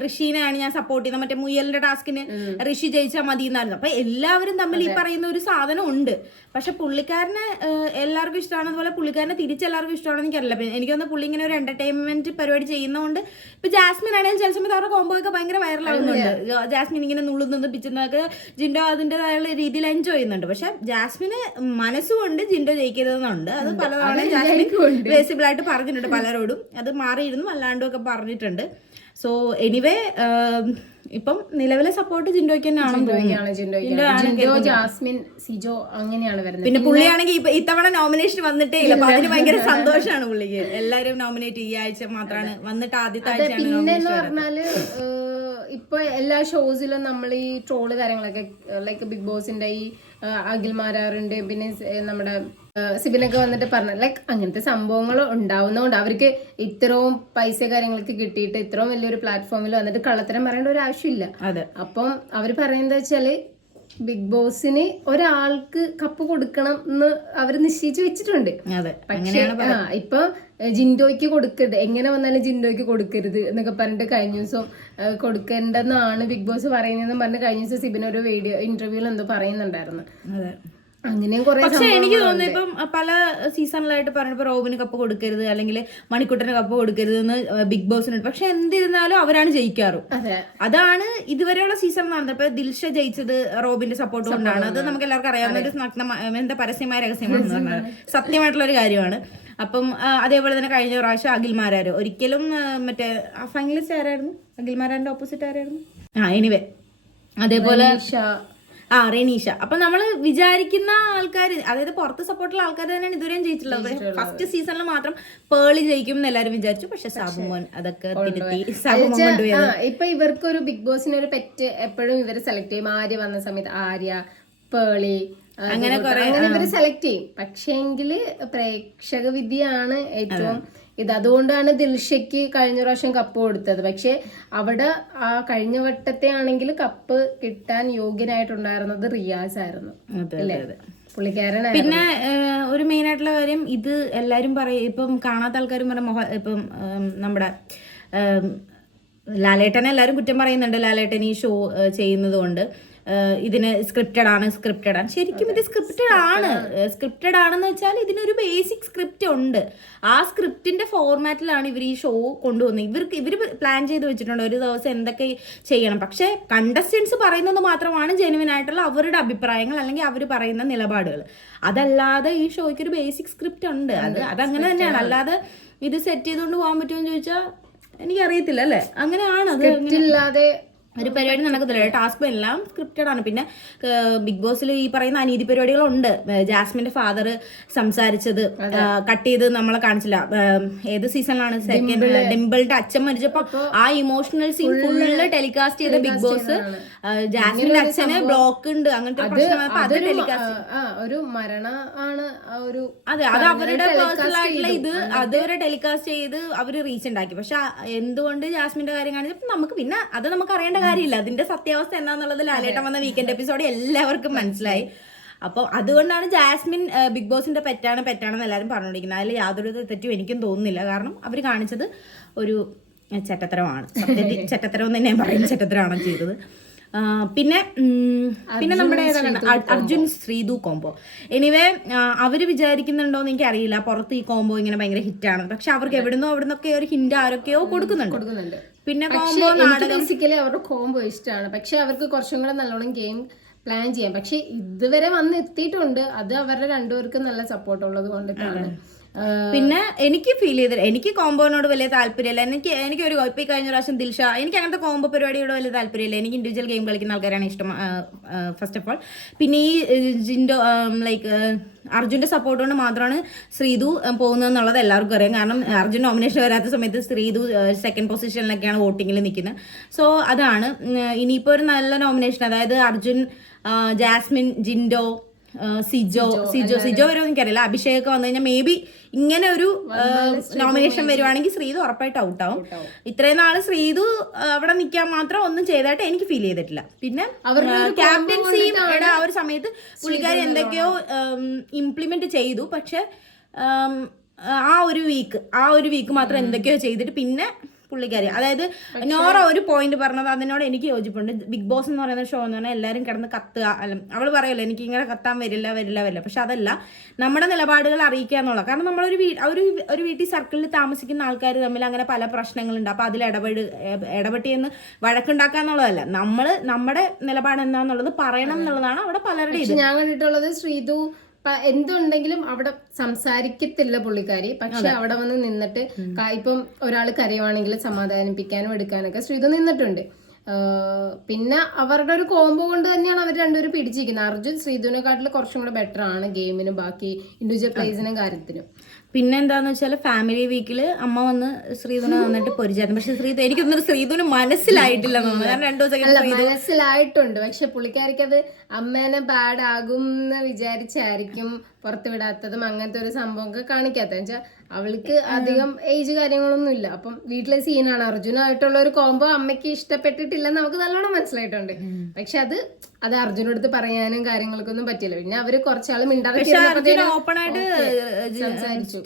ഋഷീനെയാണ് ഞാൻ സപ്പോർട്ട് ചെയ്യുന്നത്. മറ്റേ മുയലിന്റെ ടാസ്കിന് ഋഷി ജയിച്ചാൽ മതി എന്നായിരുന്നു അപ്പൊ എല്ലാവരും തമ്മിൽ ഈ പറയുന്ന ഒരു സാധനം ഉണ്ട്. പക്ഷെ പുള്ളിക്കാരനെ എല്ലാവർക്കും ഇഷ്ടമാണ് അതുപോലെ പുള്ളിക്കാരനെ തിരിച്ചെല്ലാവർക്കും ഇഷ്ടമാണെന്ന് എനിക്കറിയില്ല. പിന്നെ എനിക്ക് തോന്നുന്നു പുള്ളി ഇങ്ങനെ ഒരു എന്റർടൈൻമെന്റ് പരിപാടി ചെയ്യുന്നതുകൊണ്ട് ഇപ്പൊ ജാസ്മിൻ ആണെങ്കിലും ചില സമയത്ത് അവരുടെ കോംബോ ഒക്കെ ഭയങ്കര വൈറലാകുന്നുണ്ട് ജാസ്മിൻ ഇങ്ങനെ നുള്ളുന്നത് പിച്ചുന്നതൊക്കെ ജിൻഡോ അതിന്റെതായുള്ള രീതിയിൽ എൻജോയ് ചെയ്യുന്നുണ്ട്. പക്ഷെ ജാസ്മിന് മനസ്സുകൊണ്ട് ജിൻഡോ ജയിക്കരുതെന്നുണ്ട്. അത് പലതവണ ജാസ്മിൻ വേസിബിൾ ആയിട്ട് പറഞ്ഞിട്ടുണ്ട് പലരോടും. അത് മാറിയിരുന്നു അല്ലാണ്ടും ഒക്കെ പറഞ്ഞിട്ടുണ്ട്. സോ എനിവേ ഇപ്പം നിലവിലെ സപ്പോർട്ട് ജിൻഡോയ്ക്ക് തന്നെയാണെന്ന് തോന്നുന്നു. ജിൻഡോയ്ക്കാണ്. ജിൻഡോയ്ക്കാണ് ജിൻഡോ ജാസ്മിൻ സിജോ അങ്ങനെയാണ് വരുന്നത്. പിന്നെ പുള്ളിയാണെങ്കിൽ ഇപ്പൊ ഇത്തവണ നോമിനേഷൻ വന്നിട്ടേ ഇല്ല. അപ്പൊ അതിന് ഭയങ്കര സന്തോഷമാണ് പുള്ളിക്ക്. എല്ലാരും നോമിനേറ്റ് ഈ ആഴ്ച മാത്രമാണ് വന്നിട്ട് ആദ്യത്തെ ആഴ്ചയാണ് പിന്നെ എന്ന് നോമിനേഷൻ പറഞ്ഞാൽ ഇപ്പൊ എല്ലാ ഷോസിലും നമ്മൾ ഈ ട്രോൾ കാര്യങ്ങളൊക്കെ ലൈക്ക് ബിഗ് ബോസിന്റെ ഈ ഏഹ്, അഖിൽമാരാറുണ്ട് പിന്നെ നമ്മുടെ സിബിനൊക്കെ വന്നിട്ട് പറഞ്ഞ ലൈക്ക് അങ്ങനത്തെ സംഭവങ്ങൾ ഉണ്ടാവുന്നതുകൊണ്ട് അവർക്ക് ഇത്രയും പൈസ കാര്യങ്ങൾക്ക് കിട്ടിയിട്ട് ഇത്രയും വലിയൊരു പ്ലാറ്റ്ഫോമിൽ വന്നിട്ട് കള്ളത്തരം പറയേണ്ട ഒരു ആവശ്യമില്ല. അതെ. അപ്പം അവർ പറയുന്നത് വെച്ചാൽ ബിഗ് ബോസിന് ഒരാൾക്ക് കപ്പ് കൊടുക്കണം എന്ന് അവർ നിശ്ചയിച്ചു വെച്ചിട്ടുണ്ട്. പക്ഷേ ഇപ്പൊ ജിൻഡോയ്ക്ക് കൊടുക്കരുത്. എങ്ങനെ വന്നാലും ജിൻഡോയ്ക്ക് കൊടുക്കരുത് എന്നൊക്കെ പറഞ്ഞിട്ട് കഴിഞ്ഞ ദിവസം കൊടുക്കേണ്ടെന്നാണ് ബിഗ് ബോസ് പറയുന്നതെന്ന് പറഞ്ഞ് കഴിഞ്ഞ ദിവസം സിബിൻ ഒരു വീഡിയോ ഇന്റർവ്യൂവിൽ എന്തോ പറയുന്നുണ്ടായിരുന്നു. അതെ. അങ്ങനെയും കുറെ പക്ഷെ എനിക്ക് തോന്നുന്നു ഇപ്പം പല സീസണിലായിട്ട് പറഞ്ഞപ്പോൾ റോബിന് കപ്പ് കൊടുക്കരുത് അല്ലെങ്കിൽ മണിക്കുട്ടന് കപ്പ് കൊടുക്കരുത് എന്ന് ബിഗ് ബോസിനുണ്ട് പക്ഷെ എന്തിരുന്നാലും അവരാണ് ജയിക്കാറ്. അതെ. അതാണ് ഇതുവരെയുള്ള സീസൺ നടന്നത് ഇപ്പൊ ദിൽഷ ജയിച്ചത് റോബിന്റെ സപ്പോർട്ട് കൊണ്ടാണ്. അത് നമുക്ക് എല്ലാവർക്കും അറിയാവുന്ന ഒരു എന്താ പരസ്യമായ രഹസ്യമാണ് സത്യമായിട്ടുള്ള ഒരു കാര്യമാണ്. അപ്പം അതേപോലെ തന്നെ കഴിഞ്ഞ പ്രാവശ്യം അഖിൽമാരാര് ഒരിക്കലും ആ, മറ്റേ ഫൈനലിസ്റ്റ് ആരായിരുന്നു? അഖിൽമാരാന്റെ ഓപ്പോസിറ്റ് ആരായിരുന്നു? ആ എനിവേ അതേപോലെ ആ റെനീഷ. അപ്പൊ നമ്മൾ വിചാരിക്കുന്ന ആൾക്കാർ അതായത് പുറത്ത് സപ്പോർട്ടുള്ള ആൾക്കാർ തന്നെയാണ് ഇതുവരെയും ജയിച്ചിട്ടുള്ളത്. ഫസ്റ്റ് സീസണിൽ മാത്രം പേളി ജയിക്കും എന്ന് എല്ലാരും വിചാരിച്ചു. പക്ഷെ സാബുമോൻ അതൊക്കെ തിരുത്തി ഇപ്പൊ ഇവർക്ക് ഒരു ബിഗ് ബോസിന് ഒരു പെറ്റ് എപ്പോഴും ഇവരെ സെലക്ട് ചെയ്യും. ആര്യ വന്ന സമയത്ത് ആര്യ പേളി അങ്ങനെ അങ്ങനെ ഇവർ സെലക്ട് ചെയ്യും. പക്ഷേങ്കിൽ പ്രേക്ഷക വിധിയാണ് ഏറ്റവും ഇത്. അതുകൊണ്ടാണ് ദിൽഷയ്ക്ക് കഴിഞ്ഞ പ്രാവശ്യം കപ്പ് കൊടുത്തത്. പക്ഷെ അവിടെ ആ കഴിഞ്ഞ വട്ടത്തെ ആണെങ്കിൽ കപ്പ് കിട്ടാൻ യോഗ്യനായിട്ടുണ്ടായിരുന്നത് റിയാസ് ആയിരുന്നു. അല്ലേ? പിന്നെ ഒരു മെയിൻ ആയിട്ടുള്ള കാര്യം ഇത് എല്ലാരും പറയും ഇപ്പം കാണാത്ത ആൾക്കാരും പറഞ്ഞ മൊഹ ഇപ്പം നമ്മുടെ ലാലേട്ടനെ എല്ലാരും കുറ്റം പറയുന്നുണ്ട്. ലാലേട്ടൻ ഈ ഷോ ചെയ്യുന്നത് കൊണ്ട്. ഇതിന് സ്ക്രിപ്റ്റഡ് ആണ് സ്ക്രിപ്റ്റഡ് ആണ്. ശരിക്കും ഇത് സ്ക്രിപ്റ്റഡ് ആണ്. സ്ക്രിപ്റ്റഡ് ആണെന്ന് വെച്ചാൽ ഇതിനൊരു ബേസിക് സ്ക്രിപ്റ്റ് ഉണ്ട്. ആ സ്ക്രിപ്റ്റിന്റെ ഫോർമാറ്റിലാണ് ഇവർ ഈ ഷോ കൊണ്ടുവന്നത്. ഇവർക്ക് ഇവർ പ്ലാൻ ചെയ്ത് വെച്ചിട്ടുണ്ട് ഒരു ദിവസം എന്തൊക്കെ ചെയ്യണം. പക്ഷേ കണ്ടസ്റ്റൻസ് പറയുന്നത് മാത്രമാണ് ജെനുവിൻ ആയിട്ടുള്ള അവരുടെ അഭിപ്രായങ്ങൾ അല്ലെങ്കിൽ അവർ പറയുന്ന നിലപാടുകൾ. അതല്ലാതെ ഈ ഷോയ്ക്ക് ഒരു ബേസിക് സ്ക്രിപ്റ്റ് ഉണ്ട്. അത് അതങ്ങനെ തന്നെയാണ്. അല്ലാതെ ഇത് സെറ്റ് ചെയ്തുകൊണ്ട് പോകാൻ പറ്റുമെന്ന് ചോദിച്ചാൽ എനിക്കറിയത്തില്ല അല്ലേ? അങ്ങനെയാണ് അത് ഇല്ലാതെ ഒരു പരിപാടി നടക്കത്തില്ല. ടാസ്ക് എല്ലാം സ്ക്രിപ്റ്റഡ് ആണ്. പിന്നെ ബിഗ് ബോസിൽ ഈ പറയുന്ന അനീതി പരിപാടികളുണ്ട്. ജാസ്മിന്റെ ഫാദർ സംസാരിച്ചത് കട്ട് ചെയ്ത് നമ്മളെ കാണിച്ചില്ല. ഏത് സീസണിലാണ് സെക്കൻഡ് ഡിംപിളിന്റെ അച്ഛൻ മരിച്ചപ്പോ ആ ഇമോഷണൽ സീൻ ഫുള്ള് ടെലികാസ്റ്റ് ചെയ്ത ബിഗ് ബോസ് ജാസ്മിന്റെ അച്ഛന് ബ്ലോക്ക് ഉണ്ട്. അങ്ങനത്തെ പ്രശ്നം അത് ടെലികാസ്റ്റ് ഒരു മരണ ആണ് ഒരു അതെ അത് അവരുടെ പേഴ്സണൽ ആയിട്ടുള്ള ഇത് അതുവരെ ടെലികാസ്റ്റ് ചെയ്ത് അവർ റീച്ച് ഉണ്ടാക്കി. പക്ഷെ എന്തുകൊണ്ട് ജാസ്മിന്റെ കാര്യം കാണിച്ചപ്പോ നമുക്ക് പിന്നെ അത് നമുക്ക് അറിയേണ്ട കാര്യമില്ല. അതിന്റെ സത്യാവസ്ഥ എന്താന്നുള്ളത് ലാലേട്ടൻ വന്ന വീക്കെൻഡ് എപ്പിസോഡ് എല്ലാവർക്കും മനസ്സിലായി. അപ്പോൾ അതുകൊണ്ടാണ് ജാസ്മിൻ ബിഗ് ബോസിന്റെ പെറ്റാണ് പെറ്റാണെന്ന് എല്ലാവരും പറഞ്ഞുകൊണ്ടിരിക്കുന്നത് അതിൽ യാതൊരു തെറ്റും എനിക്കും തോന്നുന്നില്ല. കാരണം അവർ കാണിച്ചത് ഒരു ചെറ്റത്തരമാണ് സത്യത്തിൽ ചെറ്റത്തരം എന്ന് തന്നെ പറയും ചെറ്റത്തരമാണ് ചെയ്തത്? പിന്നെ പിന്നെ നമ്മുടെ അർജുൻ ശ്രീതു കോംബോ എനിവേ അവർ വിചാരിക്കുന്നുണ്ടോന്ന് എനിക്ക് അറിയില്ല. പുറത്ത് ഈ കോംബോ ഇങ്ങനെ ഭയങ്കര ഹിറ്റാണ് പക്ഷെ അവർക്ക് എവിടുന്നോ എവിടുന്നൊക്കെ ഒരു ഹിന്റ് ആരൊക്കെയോ കൊടുക്കുന്നുണ്ട്. പിന്നെ കോംബോ ബേസിക്കലി അവരുടെ കോംബോ ഇഷ്ടമാണ്. പക്ഷെ അവർക്ക് കുറച്ചും കൂടെ നല്ലോണം ഗെയിം പ്ലാൻ ചെയ്യാം. പക്ഷെ ഇതുവരെ വന്ന് എത്തിയിട്ടുണ്ട്. അത് അവരുടെ രണ്ടുപേർക്കും നല്ല സപ്പോർട്ട് ഉള്ളത് കൊണ്ടിട്ടാണ്. പിന്നെ എനിക്ക് ഫീൽ ചെയ്തത് എനിക്ക് കോമ്പോനോട് വലിയ താല്പര്യമില്ല. എനിക്ക് എനിക്ക് ഒരു ഇപ്പൊ കഴിഞ്ഞ പ്രാവശ്യം ദിൽഷ എനിക്ക് അങ്ങനത്തെ കോമ്പോ പരിപാടിയോട് വലിയ താല്പര്യമില്ല. എനിക്ക് ഇൻഡിവിജ്വൽ ഗെയിം കളിക്കുന്ന ആൾക്കാരാണ് ഇഷ്ടം ഫസ്റ്റ് ഓഫ് ഓൾ പിന്നെ ഈ ജിൻഡോ ലൈക്ക് അർജുന്റെ സപ്പോർട്ട് കൊണ്ട് മാത്രമാണ് ശ്രീതു പോകുന്നതെന്നുള്ളത് എല്ലാവർക്കും അറിയാം. കാരണം അർജുൻ നോമിനേഷൻ വരാത്ത സമയത്ത് ശ്രീതു സെക്കൻഡ് പൊസിഷനിലൊക്കെയാണ് വോട്ടിങ്ങിൽ നിൽക്കുന്നത്. സോ അതാണ് ഇനിയിപ്പോൾ ഒരു നല്ല നോമിനേഷൻ അതായത് അർജുൻ ജാസ്മിൻ ജിൻഡോ സിജോ സിജോ സിജോ വരുമോ എനിക്കറിയില്ല അഭിഷേക് ഒക്കെ വന്നു കഴിഞ്ഞാൽ മേ ബി ഇങ്ങനെ ഒരു നോമിനേഷൻ വരുവാണെങ്കിൽ ശ്രീതു ഉറപ്പായിട്ട് ഔട്ട് ആവും. ഇത്രയും നാൾ ശ്രീതു അവിടെ നിൽക്കാൻ മാത്രം ഒന്നും ചെയ്തായിട്ട് എനിക്ക് ഫീൽ ചെയ്തിട്ടില്ല. പിന്നെ ക്യാപ്റ്റൻസിയും ആ ഒരു സമയത്ത് പുള്ളിക്കാരി എന്തൊക്കെയോ ഇംപ്ലിമെന്റ് ചെയ്തു. പക്ഷെ ആ ഒരു വീക്ക് ആ ഒരു വീക്ക് മാത്രം എന്തൊക്കെയോ ചെയ്തിട്ട് പിന്നെ പുള്ളിക്കാരി. അതായത് നോറ ഒരു പോയിന്റ് പറഞ്ഞത് അതിനോട് എനിക്ക് യോജിപ്പുണ്ട്. ബിഗ് ബോസ് എന്ന് പറയുന്ന ഷോ എന്ന് പറഞ്ഞാൽ എല്ലാവരും കിടന്ന് കത്തുക അവൾ പറയല്ലോ എനിക്ക് ഇങ്ങനെ കത്താൻ വരില്ല വരില്ല വരില്ല. പക്ഷെ അതല്ല നമ്മുടെ നിലപാടുകൾ അറിയിക്കുക എന്നുള്ള കാരണം നമ്മളൊരു വീ ഒരു ഒരു വീട്ടിൽ സർക്കിളിൽ താമസിക്കുന്ന ആൾക്കാർ തമ്മിൽ അങ്ങനെ പല പ്രശ്നങ്ങളുണ്ട്. അപ്പോൾ അതിൽ ഇടപെട് ഇടപെട്ടി എന്ന് വഴക്കുണ്ടാക്കുക എന്നുള്ളതല്ല. നമ്മൾ നമ്മുടെ നിലപാട് എന്താന്നുള്ളത് പറയണം എന്നുള്ളതാണ് അവിടെ പലരുടെ ഇത്. ഞാൻ കണ്ടിട്ടുള്ളത് ശ്രീതു എന്തുണ്ടെങ്കിലും അവിടെ സംസാരിക്കത്തില്ല പുള്ളിക്കാരി. പക്ഷെ അവിടെ വന്ന് നിന്നിട്ട് ഇപ്പം ഒരാൾ കരയുവാണെങ്കിൽ സമാധാനിപ്പിക്കാനും എടുക്കാനൊക്കെ ശ്രീതു നിന്നിട്ടുണ്ട്. പിന്നെ അവരുടെ ഒരു കോംബോ കൊണ്ട് തന്നെയാണ് അവർ രണ്ടുപേരും പിടിച്ചിരിക്കുന്നത്. അർജുൻ ശ്രീധുവിനെക്കാട്ടിൽ കുറച്ചും കൂടെ ബെറ്റർ ആണ് ഗെയിമിനും ബാക്കി ഇൻഡിവിജ്വൽ പ്ലേസിനും കാര്യത്തിനും. പിന്നെ എന്താന്ന് വെച്ചാൽ ഫാമിലി വീക്കിൽ അമ്മ വന്ന് ശ്രീധുനെ വന്നിട്ട് പൊരിച്ചായിരുന്നു. പക്ഷെ ശ്രീധു എനിക്ക് തോന്നുന്നു. ശ്രീധുന് മനസ്സിലായിട്ടില്ല മനസ്സിലായിട്ടുണ്ട്. പക്ഷെ പുള്ളിക്കാരിക്ക് അത് അമ്മേനെ ബാഡ് ആകും എന്ന് വിചാരിച്ചായിരിക്കും പുറത്തുവിടാത്തതും അങ്ങനത്തെ ഒരു സംഭവം ഒക്കെ കാണിക്കാത്തത്. വെച്ചാൽ അവൾക്ക് അധികം ഏജ് കാര്യങ്ങളൊന്നും ഇല്ല. അപ്പം വീട്ടിലെ സീനാണ് അർജുനായിട്ടുള്ള ഒരു കോംബോ അമ്മയ്ക്ക് ഇഷ്ടപ്പെട്ടിട്ടില്ലെന്ന് നമുക്ക് നല്ലോണം മനസ്സിലായിട്ടുണ്ട്. പക്ഷെ അത് അത് അർജുനടുത്ത് പറയാനും കാര്യങ്ങൾക്കൊന്നും പറ്റില്ല പിന്നെ അവർ കുറച്ചാൾ മിണ്ടാതെ ഓപ്പൺ ആയിട്ട്.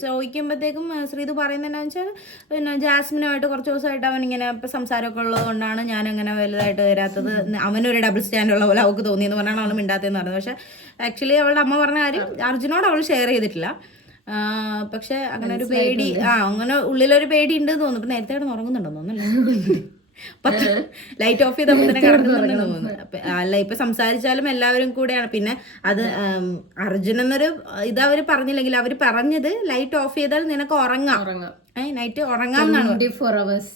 ചോദിക്കുമ്പോഴത്തേക്കും ശ്രീതു പറയുന്നതെന്നു വെച്ചാൽ പിന്നെ ജാസ്മിനുമായിട്ട് കുറച്ച് ദിവസമായിട്ട് അവൻ ഇങ്ങനെ സംസാരമൊക്കെ ഉള്ളത് കൊണ്ടാണ് ഞാൻ അങ്ങനെ വലുതായിട്ട് വരാത്തത്. അവനൊരു ഡബിൾ സ്റ്റാൻഡ് ഉള്ള പോലെ അവൾക്ക് തോന്നിയെന്ന് പറഞ്ഞാണ് അവൾ മിണ്ടാത്തതെന്ന് പറഞ്ഞത്. പക്ഷെ ആക്ച്വലി അവളുടെ അമ്മ പറഞ്ഞ കാര്യം അർജുനോട് അവൾ ഷെയർ ചെയ്തിട്ടില്ല. പക്ഷെ അങ്ങനെ ഒരു പേടി ആ അങ്ങനെ ഉള്ളിലൊരു പേടി ഉണ്ട് തോന്നുന്നു. ഇപ്പൊ നേരത്തെ കിടന്ന് ഉറങ്ങുന്നുണ്ടോ തോന്നുന്നല്ലേ പത്ത് ലൈറ്റ് ഓഫ് ചെയ്തപ്പോൾ തന്നെ കിടക്കുന്നുണ്ടെന്ന് തോന്നുന്നു. അല്ല ഇപ്പൊ സംസാരിച്ചാലും എല്ലാവരും കൂടെയാണ്. പിന്നെ അത് അർജുൻ എന്നൊരു ഇത് അവർ പറഞ്ഞില്ലെങ്കിൽ അവർ പറഞ്ഞത് ലൈറ്റ് ഓഫ് ചെയ്താൽ നിനക്ക് ഉറങ്ങാം. ഉറങ്ങാം. നൈറ്റ് ഉറങ്ങാം എന്നാണ്. ട്വന്റി ഫോർ അവേഴ്സ്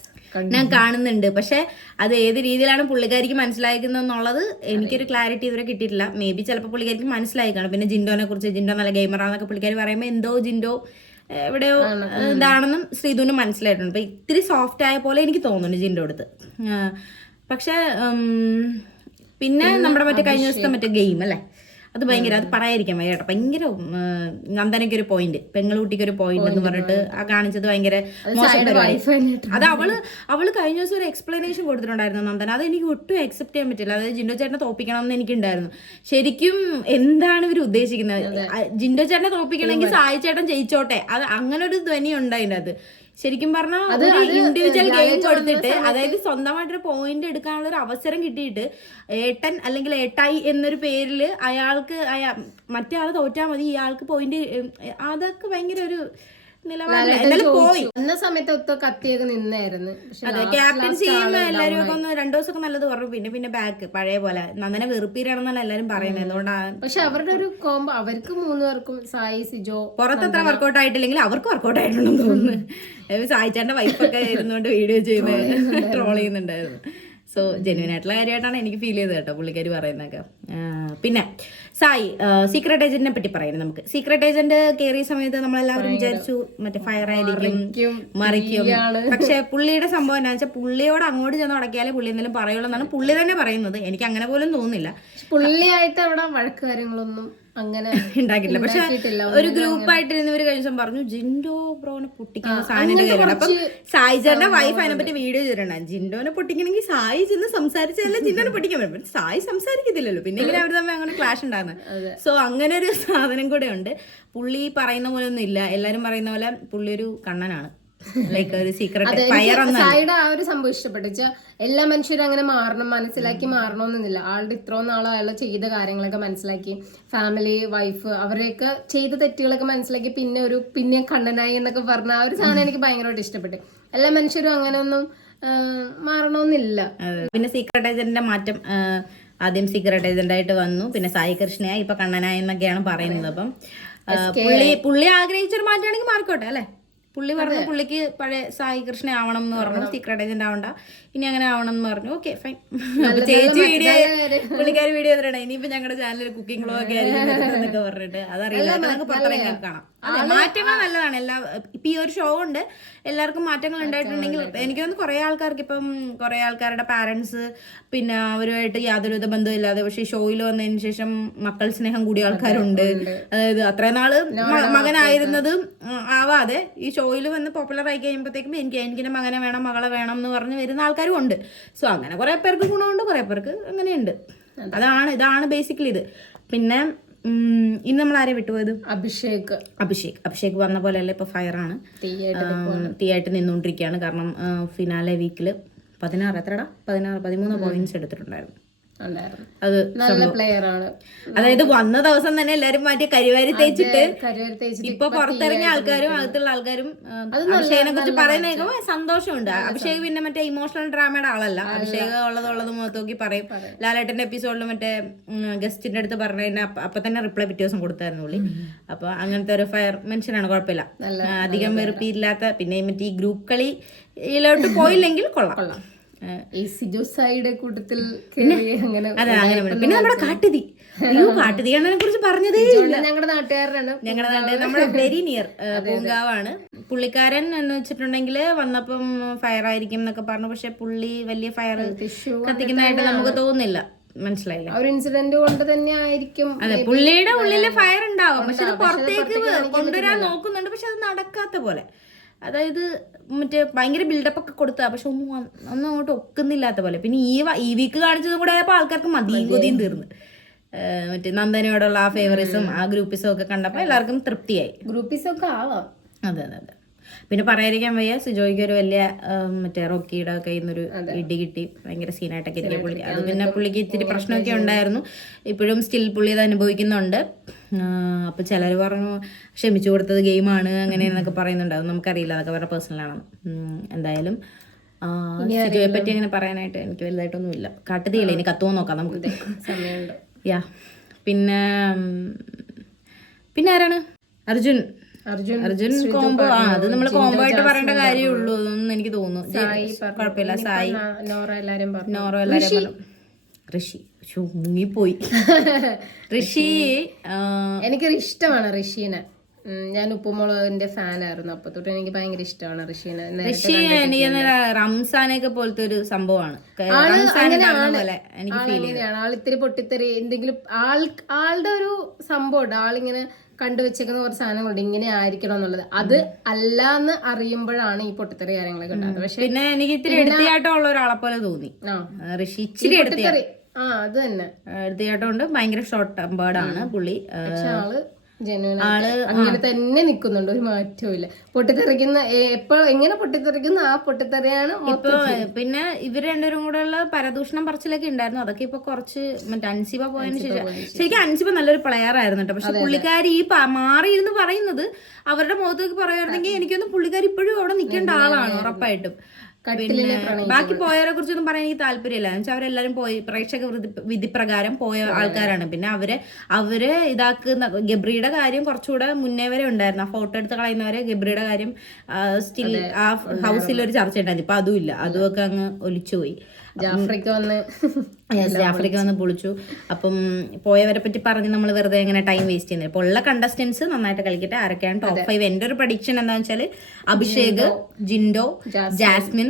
ഞാൻ കാണുന്നുണ്ട്. പക്ഷെ അത് ഏത് രീതിയിലാണ് പുള്ളിക്കാരിക്ക് മനസ്സിലാക്കുന്നത് എന്നുള്ളത് എനിക്കൊരു ക്ലാരിറ്റി ഇതുവരെ കിട്ടിയിട്ടില്ല. മേ ബി ചിലപ്പോൾ പുള്ളിക്കാരിക്ക് മനസ്സിലായി കാണും പിന്നെ ജിൻഡോനെ കുറിച്ച് ജിൻഡോ നല്ല ഗെയിമറാന്നൊക്കെ പുള്ളിക്കാരി പറയുമ്പോൾ എന്തോ ജിൻഡോ എവിടെയോ ഇതാണെന്നും ശ്രീധുവിന് മനസ്സിലായിട്ടുണ്ട്. അപ്പൊ ഇത്തിരി സോഫ്റ്റ് ആയ പോലെ എനിക്ക് തോന്നുന്നു ജിൻഡോ അടുത്ത്. പക്ഷെ പിന്നെ നമ്മുടെ മറ്റേ കഴിഞ്ഞ ദിവസത്തെ മറ്റേ ഗെയിം അല്ലേ? അത് ഭയങ്കര അത് പറയാതിരിക്കാൻ വയ്യ കേട്ടോ. ഭയങ്കര നന്ദനയ്ക്ക് ഒരു പോയിന്റ് പെങ്ങളൂട്ടിക്ക് ഒരു പോയിന്റ് എന്ന് പറഞ്ഞിട്ട് ആ കാണിച്ചത് ഭയങ്കര അത് അവൾ അവൾ കഴിഞ്ഞ ദിവസം ഒരു എക്സ്പ്ലനേഷൻ കൊടുത്തിട്ടുണ്ടായിരുന്നു നന്ദന. അത് എനിക്ക് ഒട്ടും അക്സെപ്റ്റ് ചെയ്യാൻ പറ്റില്ല. അതായത് ജിൻഡോ ചേട്ടനെ തോപ്പിക്കണം എന്ന് എനിക്കുണ്ടായിരുന്നു. ശരിക്കും എന്താണ് ഇവർ ഉദ്ദേശിക്കുന്നത്? ജിൻഡോ ചേട്ടനെ തോപ്പിക്കണമെങ്കിൽ സായി ചേട്ടൻ ജയിച്ചോട്ടെ. അത് അങ്ങനെ ഒരു ധ്വനി ഉണ്ട് അതിന്റെ അത് ശരിക്കും പറഞ്ഞാൽ ഒരു ഇൻഡിവിജ്വൽ ഗെയിം കൊടുത്തിട്ട് അതായത് സ്വന്തമായിട്ടൊരു പോയിന്റ് എടുക്കാനുള്ള ഒരു അവസരം കിട്ടിയിട്ട് ഏട്ടൻ അല്ലെങ്കിൽ ഏട്ടായി എന്നൊരു പേരിൽ അയാൾക്ക് അയാ മറ്റേ ആൾ തോറ്റാൽ മതി ഇയാൾക്ക് പോയിന്റ് അതൊക്കെ ഭയങ്കര ഒരു നിലവാരം എന്നാലും പോയി. എന്ന സമയത്ത് ഒത്തു കത്തിയൊക്കെ നിന്നായിരുന്നു. അതെ ക്യാപ്റ്റൻസി ചെയ്യുമ്പോ എല്ലാരും ഒക്കെ ഒന്ന് രണ്ടു ദിവസമൊക്കെ നല്ലത് പറഞ്ഞു. പിന്നെ പിന്നെ ബാക്ക് പഴയ പോലെ. നന്നനെ വെറുപ്പീരാണെന്നാണ് എല്ലാരും പറയുന്നത്. എന്തുകൊണ്ടാണ് പക്ഷെ അവരുടെ ഒരു കോമ്പ് അവർക്ക് മൂന്ന് പേർക്കും സായി സിജോ പുറത്തത്ര വർക്കൗട്ട് ആയിട്ടില്ലെങ്കിൽ അവർക്ക് വർക്കൗട്ട് ആയിട്ടുണ്ടെന്ന് തോന്നുന്നു. സായിച്ചാന്റെ വൈഫൊക്കെ ഇരുന്നുകൊണ്ട് വീഡിയോ ചെയ്യുന്നത് ട്രോൾ ചെയ്യുന്നുണ്ടായിരുന്നു. സോ ജെന്യൂൻ ആയിട്ടുള്ള കാര്യമായിട്ടാണ് എനിക്ക് ഫീൽ ചെയ്തത് കേട്ടോ പുള്ളിക്കാരി പറയുന്നതൊക്കെ. പിന്നെ സായി സീക്രട്ട് ഏജന്റിനെ പറ്റി പറയുന്നത് നമുക്ക്. സീക്രട്ട് ഏജന്റ് കയറിയ സമയത്ത് നമ്മളെല്ലാവരും വിചാരിച്ചു മറ്റേ ഫയർ ആയിരിക്കും മറിക്കും പക്ഷെ പുള്ളിയുടെ സംഭവം എന്താ വെച്ചാൽ പുള്ളിയോട് അങ്ങോട്ട് ചെന്ന് അടക്കിയാലേ പുള്ളി എന്തെങ്കിലും പറയുള്ളൂ എന്നാണ് പുള്ളി തന്നെ പറയുന്നത്. എനിക്ക് അങ്ങനെ പോലും തോന്നുന്നില്ല. പുള്ളിയായിട്ട് അവിടെ വഴക്ക് കാര്യങ്ങളൊന്നും അങ്ങനെ ഉണ്ടാക്കിയിട്ടില്ല. പക്ഷെ. ഒരു ഗ്രൂപ്പായിട്ട് ഇരുന്നവര് കഴിഞ്ഞ ദിവസം പറഞ്ഞു ജിൻഡോ ബ്രോനെ പൊട്ടിക്കുന്ന സാധനം കാര്യമാണ് അപ്പം സായി ചേട്ടന്റെ വൈഫ് അതിനെ പറ്റി വീഡിയോ ചെയ്തിട്ടുണ്ട്. ജിൻഡോനെ പൊട്ടിക്കണമെങ്കിൽ സായി ചെന്ന് സംസാരിച്ചതല്ല ജിൻഡോനെ പൊട്ടിക്കാൻ പറ്റും. സായി സംസാരിക്കത്തില്ലല്ലോ. പിന്നെ ഇങ്ങനെ അവർ തമ്മിൽ അങ്ങനെ ക്ലാഷ് ഉണ്ടാകുന്നത് സോ അങ്ങനെ ഒരു സാധനം കൂടെ ഉണ്ട്. പുള്ളി പറയുന്ന പോലെ ഒന്നും ഇല്ല. എല്ലാരും പറയുന്ന പോലെ പുള്ളി ഒരു കണ്ണനാണ്. ലൈക്ക് ഒരു സീക്രട്ട് ഫയർ സായിയുടെ ആ ഒരു സംഭവം ഇഷ്ടപ്പെട്ടു. എല്ലാ മനുഷ്യരും അങ്ങനെ മാറണം മനസ്സിലാക്കി മാറണമെന്നില്ല ആളുടെ ഇത്രയും നാൾ അയാൾ ചെയ്ത കാര്യങ്ങളൊക്കെ മനസ്സിലാക്കി. ഫാമിലി വൈഫ് അവരെയൊക്കെ ചെയ്ത തെറ്റുകളൊക്കെ മനസ്സിലാക്കി പിന്നെ ഒരു പിന്നെ കണ്ണനായി എന്നൊക്കെ പറഞ്ഞ ആ ഒരു സാധനം എനിക്ക് ഭയങ്കരമായിട്ട് ഇഷ്ടപ്പെട്ടു. എല്ലാ മനുഷ്യരും അങ്ങനെ ഒന്നും മാറണമെന്നില്ല പിന്നെ സീക്രട്ട് ഏജന്റിന്റെ മാറ്റം ആദ്യം സീക്രട്ട് ഏജന്റ് ആയിട്ട് വന്നു. പിന്നെ സായി കൃഷ്ണയായി ഇപ്പൊ കണ്ണനായി എന്നൊക്കെയാണ് പറയുന്നത് അപ്പം. പുള്ളി പുള്ളി ആഗ്രഹിച്ചൊരു മാറ്റമാണെങ്കിൽ മാറിക്കോട്ടെ അല്ലെ? പുള്ളി പറഞ്ഞു പുള്ളിക്ക് പഴയ സായി കൃഷ്ണ ആവണം എന്ന് പറഞ്ഞു. സീക്രട്ട് ഏജന്റ് ആവണ്ട. ഇനി അങ്ങനെ ആവണം എന്ന് പറഞ്ഞു. ഓക്കെ ഫൈൻ ചേച്ചി വീഡിയോ പുള്ളിക്കാരി വീഡിയോ ചെയ്തിട്ടുണ്ട് ഇനിയിപ്പോ ഞങ്ങളുടെ ചാനലിൽ കുക്കിംഗ് ബ്ലോഗ് ഒക്കെ ആയിരിക്കും എന്നൊക്കെ പറഞ്ഞിട്ട്. അതറിയില്ല. നമുക്ക് പുറത്തിറങ്ങി കാണാം. അതെ മാറ്റങ്ങൾ നല്ലതാണ്. എല്ലാ ഇപ്പൊ ഈ ഒരു ഷോ ഉണ്ട്. എല്ലാവർക്കും മാറ്റങ്ങൾ ഉണ്ടായിട്ടുണ്ടെങ്കിൽ എനിക്ക് തോന്നുന്നു കുറെ ആൾക്കാർക്ക് ഇപ്പം കുറെ ആൾക്കാരുടെ പാരന്റ്സ് പിന്നെ അവരുമായിട്ട് യാതൊരുവിധ ബന്ധമില്ലാതെ പക്ഷെ ഈ ഷോയിൽ വന്നതിന് ശേഷം മക്കൾ സ്നേഹം കൂടിയ ആൾക്കാരുണ്ട്. അതായത് അത്ര നാൾ മകനായിരുന്നത് ആവാതെ ഈ ഷോയിൽ വന്ന് പോപ്പുലർ ആയി കഴിയുമ്പോഴത്തേക്കും എനിക്ക് എനിക്കിന്റെ മകനെ വേണം മകളെ വേണം എന്ന് പറഞ്ഞ് വരുന്ന ആൾക്കാരും ഉണ്ട് സോ അങ്ങനെ കുറേ പേർക്ക് ഗുണമുണ്ട് കുറേ പേർക്ക് അങ്ങനെയുണ്ട്. അതാണ് ഇതാണ് ബേസിക്കലി ഇത്. പിന്നെ ഇന്ന് നമ്മൾ ആരെ വിട്ടുപോയത്? അഭിഷേക്. അഭിഷേക്. അഭിഷേക് വന്ന പോലെ അല്ല ഇപ്പൊ ഫയറാണ് തീയായിട്ട് ആയിട്ട് നിന്നുകൊണ്ടിരിക്കുകയാണ്. കാരണം ഫിനാലെ വീക്കിൽ പതിനാറ് എത്രടാ? പതിനാറ് പതിമൂന്ന് പോയിന്റ്സ് എടുത്തിട്ടുണ്ടായിരുന്നു. അത് നല്ല പ്ലെയർ ആണ്. അതായത് വന്ന ദിവസം തന്നെ എല്ലാരും മാറ്റി കരിവാരി തേച്ചിട്ട് ഇപ്പൊ പുറത്തിറങ്ങിയ ആൾക്കാരും അകത്തുള്ള ആൾക്കാരും അഭിഷേകനെ കുറിച്ച് പറയുന്ന സന്തോഷമുണ്ട്. അഭിഷേക് പിന്നെ മറ്റേ ഇമോഷണൽ ഡ്രാമയുടെ ആളല്ല. അഭിഷേക് ഉള്ളത് ഉള്ളത് മുഖത്ത് നോക്കി പറയും. ലാലേട്ടന്റെ എപ്പിസോഡിൽ മറ്റേ ഗസ്റ്റിന്റെ അടുത്ത് പറഞ്ഞതിന് അപ്പ അപ്പൊ തന്നെ റിപ്ലൈ പിറ്റേ ദിവസം കൊടുത്തായിരുന്നു പുള്ളി. അപ്പൊ അങ്ങനത്തെ ഒരു ഫയർ മെൻഷനാണ് കുഴപ്പമില്ല. ആ, അധികം വെറുപ്പില്ലാത്ത പിന്നെ മറ്റേ ഈ ഗ്രൂപ്പ് കളിയിലോട്ട് പോയില്ലെങ്കിൽ കൊള്ളാം. ആ, ഈ കൂട്ടത്തിൽ അങ്ങനെ. പിന്നെ നമ്മുടെ കാട്ടുതി. അയ്യോ കാട്ടുതീ അണ്ണനെ കുറിച്ച് പറഞ്ഞതേ ഇല്ല. ഞങ്ങളുടെ നാട്ടുകാരനാണ്. ഞങ്ങളുടെ നാട്ടിൽ നമ്മുടെ വെരി നിയർ പൂങ്കാവാണ്. പുള്ളിക്കാരൻ എന്ന് വെച്ചിട്ടുണ്ടെങ്കിൽ വന്നപ്പം ഫയർ ആയിരിക്കും എന്നൊക്കെ പറഞ്ഞു. പക്ഷെ പുള്ളി വലിയ ഫയർ കത്തിക്കുന്നതായിട്ട് നമുക്ക് തോന്നുന്നില്ല. മനസ്സിലായില്ല? ഒരു ഇൻസിഡന്റ് കൊണ്ട് തന്നെ ആയിരിക്കും അതെ പുള്ളിയുടെ ഉള്ളിൽ ഫയർ ഉണ്ടാവും. പക്ഷെ അത് പുറത്തേക്ക് കൊണ്ടുവരാൻ നോക്കുന്നുണ്ട്. പക്ഷെ അത് നടക്കാത്ത പോലെ. അതായത് മറ്റേ ഭയങ്കര ബിൽഡപ്പ് ഒക്കെ കൊടുത്താ. പക്ഷെ ഒന്നും ഒന്നും അങ്ങോട്ട് ഒക്കുന്നില്ലാത്ത പോലെ. പിന്നെ ഈ ഈ വീക്ക് കാണിച്ചതും കൂടെ ആയപ്പോൾ ആൾക്കാർക്ക് മതിയും കൊതിയും തീർന്നു. മറ്റേ നന്ദനയോടുള്ള ആ ഫേവറേഴ്സും ആ ഗ്രൂപ്പിസും ഒക്കെ കണ്ടപ്പോൾ എല്ലാവർക്കും തൃപ്തിയായി. ഗ്രൂപ്പീസ് ഒക്കെ ആവാം. അതെ അതെ അതെ. പിന്നെ പറയാതിരിക്കാൻ വയ്യ സുജോയ്ക്ക് ഒരു വലിയ മറ്റേ റോക്കിയുടെ ഒക്കെ ഇന്നൊരു ഇടി കിട്ടി. ഭയങ്കര സീനായിട്ടൊക്കെ ഇരിക്കുക പുള്ളിക്ക്. അത് പിന്നെ പുള്ളിക്ക് ഇത്തിരി പ്രശ്നമൊക്കെ ഉണ്ടായിരുന്നു. ഇപ്പോഴും സ്റ്റിൽ പുള്ളി അത് അനുഭവിക്കുന്നുണ്ട്. അപ്പോൾ ചിലർ പറഞ്ഞു ക്ഷമിച്ചു കൊടുത്തത് ഗെയിമാണ് അങ്ങനെ എന്നൊക്കെ പറയുന്നുണ്ട്. അത് നമുക്കറിയില്ല. അതൊക്കെ അവരുടെ പേഴ്സണലാണ് എന്തായാലും സിജോയെ പറ്റി അങ്ങനെ പറയാനായിട്ട് എനിക്ക് വലുതായിട്ടൊന്നുമില്ല. കാട്ടുതീയില്ല? ഇനി കത്തുമോ നോക്കാം നമുക്ക്. യാ. പിന്നെ പിന്നെ ആരാണ്? അർജുൻ. അർജുൻ അർജുൻ കോംബോ ആ അത് നമ്മൾ കോംബോ ആയിട്ട് പറയേണ്ട കാര്യമുള്ളൂ എന്ന് എനിക്ക് തോന്നുന്നു. കുഴപ്പമില്ല. സായി. നോറ എല്ലാരും നോറോ. ഋഷി. മുങ്ങിപ്പോയി. ഋഷി എനിക്ക് എനിക്കൊരു ഇഷ്ടമാണ് ഋഷീനെ. ഞാൻ ഉപ്പുമുളകിന്റെ ഫാനായിരുന്നു. അപ്പൊ തൊട്ട് എനിക്ക് ഭയങ്കര ഇഷ്ടമാണ് ഋഷിനെ. ഋഷി എനിക്ക് റംസാനൊക്കെ പോലത്തെ ഒരു സംഭവമാണ്. അങ്ങനെയാണ്. ആൾ ഇത്തിരി പൊട്ടിത്തെറി എന്തെങ്കിലും ആൾ ആളുടെ ഒരു സംഭവമുണ്ട്. ആളിങ്ങനെ കണ്ടുവച്ചേക്കുന്ന കുറച്ച് സാധനങ്ങളുണ്ട്. ഇങ്ങനെ ആയിരിക്കണം എന്നുള്ളത്. അത് അല്ല എന്ന് അറിയുമ്പോഴാണ് ഈ പൊട്ടിത്തെറി കാര്യങ്ങളൊക്കെ ഉണ്ടാകുന്നത്. പക്ഷെ പിന്നെ എനിക്ക് ഇത്തിരി എടുത്തിയാട്ടം ഒരാളെ പോലെ തോന്നി. ഋഷി ഇച്ചിരി എടുത്തിയാ ഉണ്ട് ഭയങ്കര ഷോർട്ട് ടെമ്പേർഡാണ് പുള്ളി. ആൾ അങ്ങനെ തന്നെ നിൽക്കുന്നുണ്ട് ഒരു മാറ്റവും ഇല്ല. പൊട്ടിത്തെറിക്കുന്ന എപ്പോ എങ്ങനെ പൊട്ടിത്തെറിക്കുന്ന? ആ പൊട്ടിത്തെറിയാണ് ഇപ്പൊ പിന്നെ ഇവർ രണ്ടുപേരും കൂടെ ഉള്ള പരദൂഷണം പറച്ചിലൊക്കെ ഉണ്ടായിരുന്നു. അതൊക്കെ ഇപ്പൊ കുറച്ച് മറ്റേ അൻസിബ പോയതിനു ശേഷം. ശരിക്കും അൻസിബ നല്ലൊരു പ്ലെയർ ആയിരുന്നു കേട്ടോ പക്ഷെ പുള്ളിക്കാരി ഈ മാറിയിരുന്ന് പറയുന്നത് അവരുടെ മുഖത്തേക്ക് പറയുമായിരുന്നെങ്കിൽ എനിക്കൊന്നും പുള്ളിക്കാരി ഇപ്പോഴും അവിടെ നിൽക്കേണ്ട ആളാണ് ഉറപ്പായിട്ടും. പിന്നെ ബാക്കി പോയവരെ കുറിച്ചൊന്നും പറയാൻ എനിക്ക് താല്പര്യമില്ല. എന്ന് വെച്ചാൽ അവരെല്ലാരും പോയി പ്രേക്ഷക വിധി- പ്രകാരം പോയ ആൾക്കാരാണ്. പിന്നെ അവരെ അവർ ഇതാക്കുന്ന ഗബ്രിയുടെ കാര്യം കുറച്ചുകൂടെ മുന്നേ വരെ ഉണ്ടായിരുന്നു. ആ ഫോട്ടോ എടുത്ത് കളയുന്നവരെ ഗബ്രിയുടെ കാര്യം സ്റ്റിൽ ആ ഹൗസിൽ ഒരു ചർച്ച ഉണ്ടായിരുന്നു. ഇപ്പൊ അതും ഇല്ല. അതുമൊക്കെ അങ്ങ് ഒലിച്ചുപോയി. ജാഫ്രിക്ക് വന്ന് ജാഫ്രിക്ക വന്ന് പൊളിച്ചു. അപ്പം പോയവരെ പറ്റി പറഞ്ഞ് നമ്മൾ വെറുതെ ഇങ്ങനെ ടൈം വേസ്റ്റ് ചെയ്യുന്നത്. അപ്പോൾ ഉള്ള കണ്ടസ്റ്റൻസ് നന്നായിട്ട് കളിക്കട്ടെ. ആരൊക്കെയാണ് ടോപ്പ് ഫൈവ് എന്റെ ഒരു പ്രഡിക്ഷൻ എന്താണെന്ന് വെച്ചാൽ അഭിഷേക് ജിൻഡോ ജാസ്മിൻ.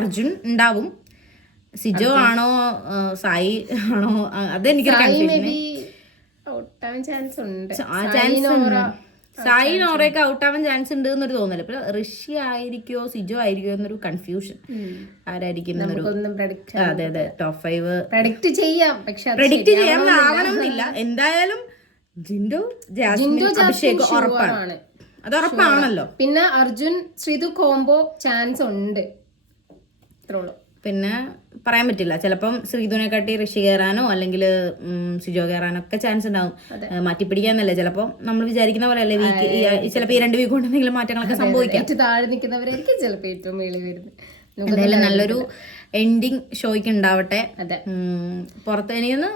അർജുൻ ഉണ്ടാവും. സിജോ ആണോ സായി ആണോ? അതെനിക്ക് ചാൻസ് ഉണ്ട്. സായി നോറയൊക്കെ ഔട്ട് ആവാൻ ചാൻസ് ഉണ്ട് എന്നൊരു തോന്നൽ. ഇപ്പൊ ഋഷി ആയിരിക്കോ സിജോ ആയിരിക്കോ എന്നൊരു കൺഫ്യൂഷൻ ആരായിരിക്കും എന്നൊരു അതെ അതെ ടോപ്പ് ഫൈവ് പ്രഡിക്റ്റ് ചെയ്യാം പക്ഷെ അത് പ്രെഡിക്റ്റ് ചെയ്യാൻ ആവണമെന്നില്ല. എന്തായാലും ജിൻഡോ അഭിഷേക് ഉറപ്പാണ്. അത് ഉറപ്പാണല്ലോ. പിന്നെ അർജുൻ ശ്രീതു കോംബോ ചാൻസ് ഉണ്ട്. ഇത്രേ ഉള്ളൂ. പിന്നെ പറയാൻ പറ്റില്ല. ചിലപ്പം ശ്രീധുനെ കാട്ടി ഋഷി കയറാനോ അല്ലെങ്കിൽ സിജോ കയറാനോ ഒക്കെ ചാൻസ് ഉണ്ടാവും മാറ്റിപ്പിടിക്കാന്നല്ലേ. ചിലപ്പോൾ നമ്മൾ വിചാരിക്കുന്ന പോലെ അല്ലേ വീക്ക് ചിലപ്പോൾ ഈ രണ്ട് വീക്ക് കൊണ്ട് എന്തെങ്കിലും മാറ്റങ്ങളൊക്കെ സംഭവിക്കാം. താഴെ നിൽക്കുന്നവരായിരിക്കും ചിലപ്പോൾ ഏറ്റവും മേളിൽ വരുന്നത്. നല്ലൊരു എൻഡിങ് ഷോയ്ക്ക് ഉണ്ടാവട്ടെ പുറത്ത് എനിക്കൊന്ന്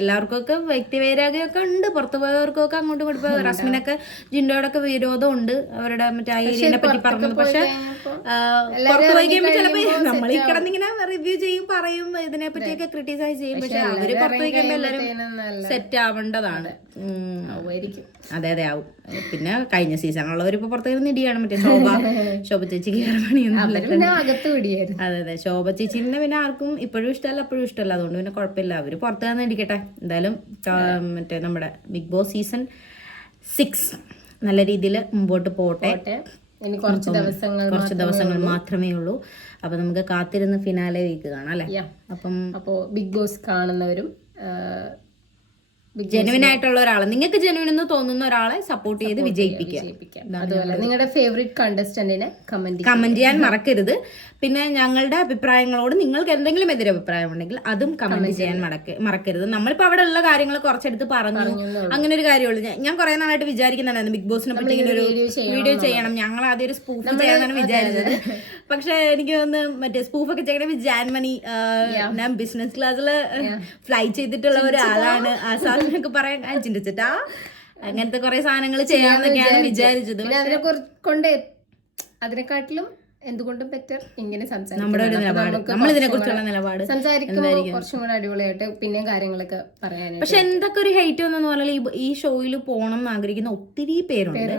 എല്ലാവർക്കും ഒക്കെ വ്യക്തിവൈരാഗ്യമൊക്കെ ഉണ്ട്. പുറത്ത് പോയവർക്കൊക്കെ അങ്ങോട്ടും ഇങ്ങോട്ട് പോയി. റസ്മിനൊക്കെ ജിൻഡോടൊക്കെ വിരോധം ഉണ്ട് അവരുടെ മറ്റേ പറ്റി പറഞ്ഞത്. പക്ഷെ പുറത്ത് പോയി കഴിയുമ്പോൾ ചിലപ്പോ നമ്മൾ ഈ കിടന്നിങ്ങനെ റിവ്യൂ ചെയ്യും പറയും ഇതിനെ പറ്റിയൊക്കെ ക്രിട്ടിസൈസ് ചെയ്യും. പക്ഷെ അവർ പുറത്ത് പോയി കഴിയുമ്പോൾ എല്ലാവരും സെറ്റ് ആവേണ്ടതാണ്. അതെ. അതെ ആവും. പിന്നെ കഴിഞ്ഞ സീസണുള്ളവർ ഇപ്പൊ പുറത്തേക്ക് നിടിയാണ് ഇടിയാണ്. മറ്റേ ശോഭ ശോഭ ചേച്ചി കയറാൻ പണിയൊന്നും അവർ പിന്നെ അതെ അതെ ശോഭ ചേച്ചിനെ പിന്നെ ആർക്കും ഇപ്പോഴും ഇഷ്ടമല്ല അപ്പോഴും ഇഷ്ടമല്ല. അതുകൊണ്ട് പിന്നെ കുഴപ്പമില്ല. അവർ പുറത്ത് തന്നെ ഇരിക്കട്ടെ എന്തായാലും മറ്റേ നമ്മുടെ ബിഗ് ബോസ് സീസൺ സിക്സ് നല്ല രീതിയിൽ മുമ്പോട്ട് പോട്ടെ. ഇനി കുറച്ച് ദിവസങ്ങൾ കുറച്ച് ദിവസങ്ങൾ മാത്രമേ ഉള്ളൂ. അപ്പൊ നമുക്ക് കാത്തിരുന്ന് ഫിനാലെ വീക്ക് കാണാം അല്ലെ? അപ്പം അപ്പോ ബിഗ് ബോസ് കാണുന്നവരും ജെനുവിൻ ആയിട്ടുള്ള ഒരാളെ. നിങ്ങൾക്ക് ജെനുവിൻ എന്ന് തോന്നുന്ന ഒരാളെ സപ്പോർട്ട് ചെയ്ത് വിജയിപ്പിക്കുക. അതുപോലെ നിങ്ങളുടെ ഫേവറേറ്റ് കണ്ടസ്റ്റന്റിനെ കമന്റ് കമന്റ് ചെയ്യാൻ മറക്കരുത്. പിന്നെ ഞങ്ങളുടെ അഭിപ്രായങ്ങളോട് നിങ്ങൾക്ക് എന്തെങ്കിലും എതിരഭിപ്രായം ഉണ്ടെങ്കിൽ അതും കമന്റ് ചെയ്യാൻ മടക്ക മറക്കരുത്. നമ്മളിപ്പോ അവിടെ ഉള്ള കാര്യങ്ങൾ കുറച്ചെടുത്ത് പറഞ്ഞു. അങ്ങനെ ഒരു കാര്യമുള്ളൂ. ഞാൻ- കുറെ നാളായിട്ട് വിചാരിക്കുന്നുണ്ടായിരുന്നു ബിഗ് ബോസിനെ പറ്റി ഇങ്ങനെ ഒരു വീഡിയോ ചെയ്യണം ഞങ്ങൾ ആദ്യം ഒരു സ്പൂഫ് ചെയ്യാനാണ് വിചാരിച്ചത്. പക്ഷെ എനിക്ക് ഒന്ന് മറ്റേ സ്പൂഫ് ഒക്കെ ചെയ്യണ ജാൻമണി ഞാൻ ബിസിനസ് ക്ലാസ്സിൽ ഫ്ലൈ ചെയ്തിട്ടുള്ള ഒരാളാണ്. ആ സാധനമൊക്കെ പറയാൻ ചിന്തിച്ചിട്ടാ? അങ്ങനത്തെ കുറെ സാധനങ്ങൾ ചെയ്യാമെന്നൊക്കെയാണ് വിചാരിച്ചത്. അതിനെ കൊണ്ട് അതിനെക്കാട്ടിലും എന്തുകൊണ്ടും ബെറ്റർ ഇങ്ങനെ നമ്മൾ സംസാരിക്കുമ്പോൾ കുറച്ചും കൂടെ അടിപൊളിയായിട്ട് പിന്നെയും കാര്യങ്ങളൊക്കെ പറയാനായിട്ട് പക്ഷെ എന്തൊക്കെ ഒരു ഹൈറ്റ് വന്നെന്ന് പറഞ്ഞാൽ ഈ- ഷോയിൽ പോകണം എന്ന് ആഗ്രഹിക്കുന്ന ഒത്തിരി പേരുണ്ട്.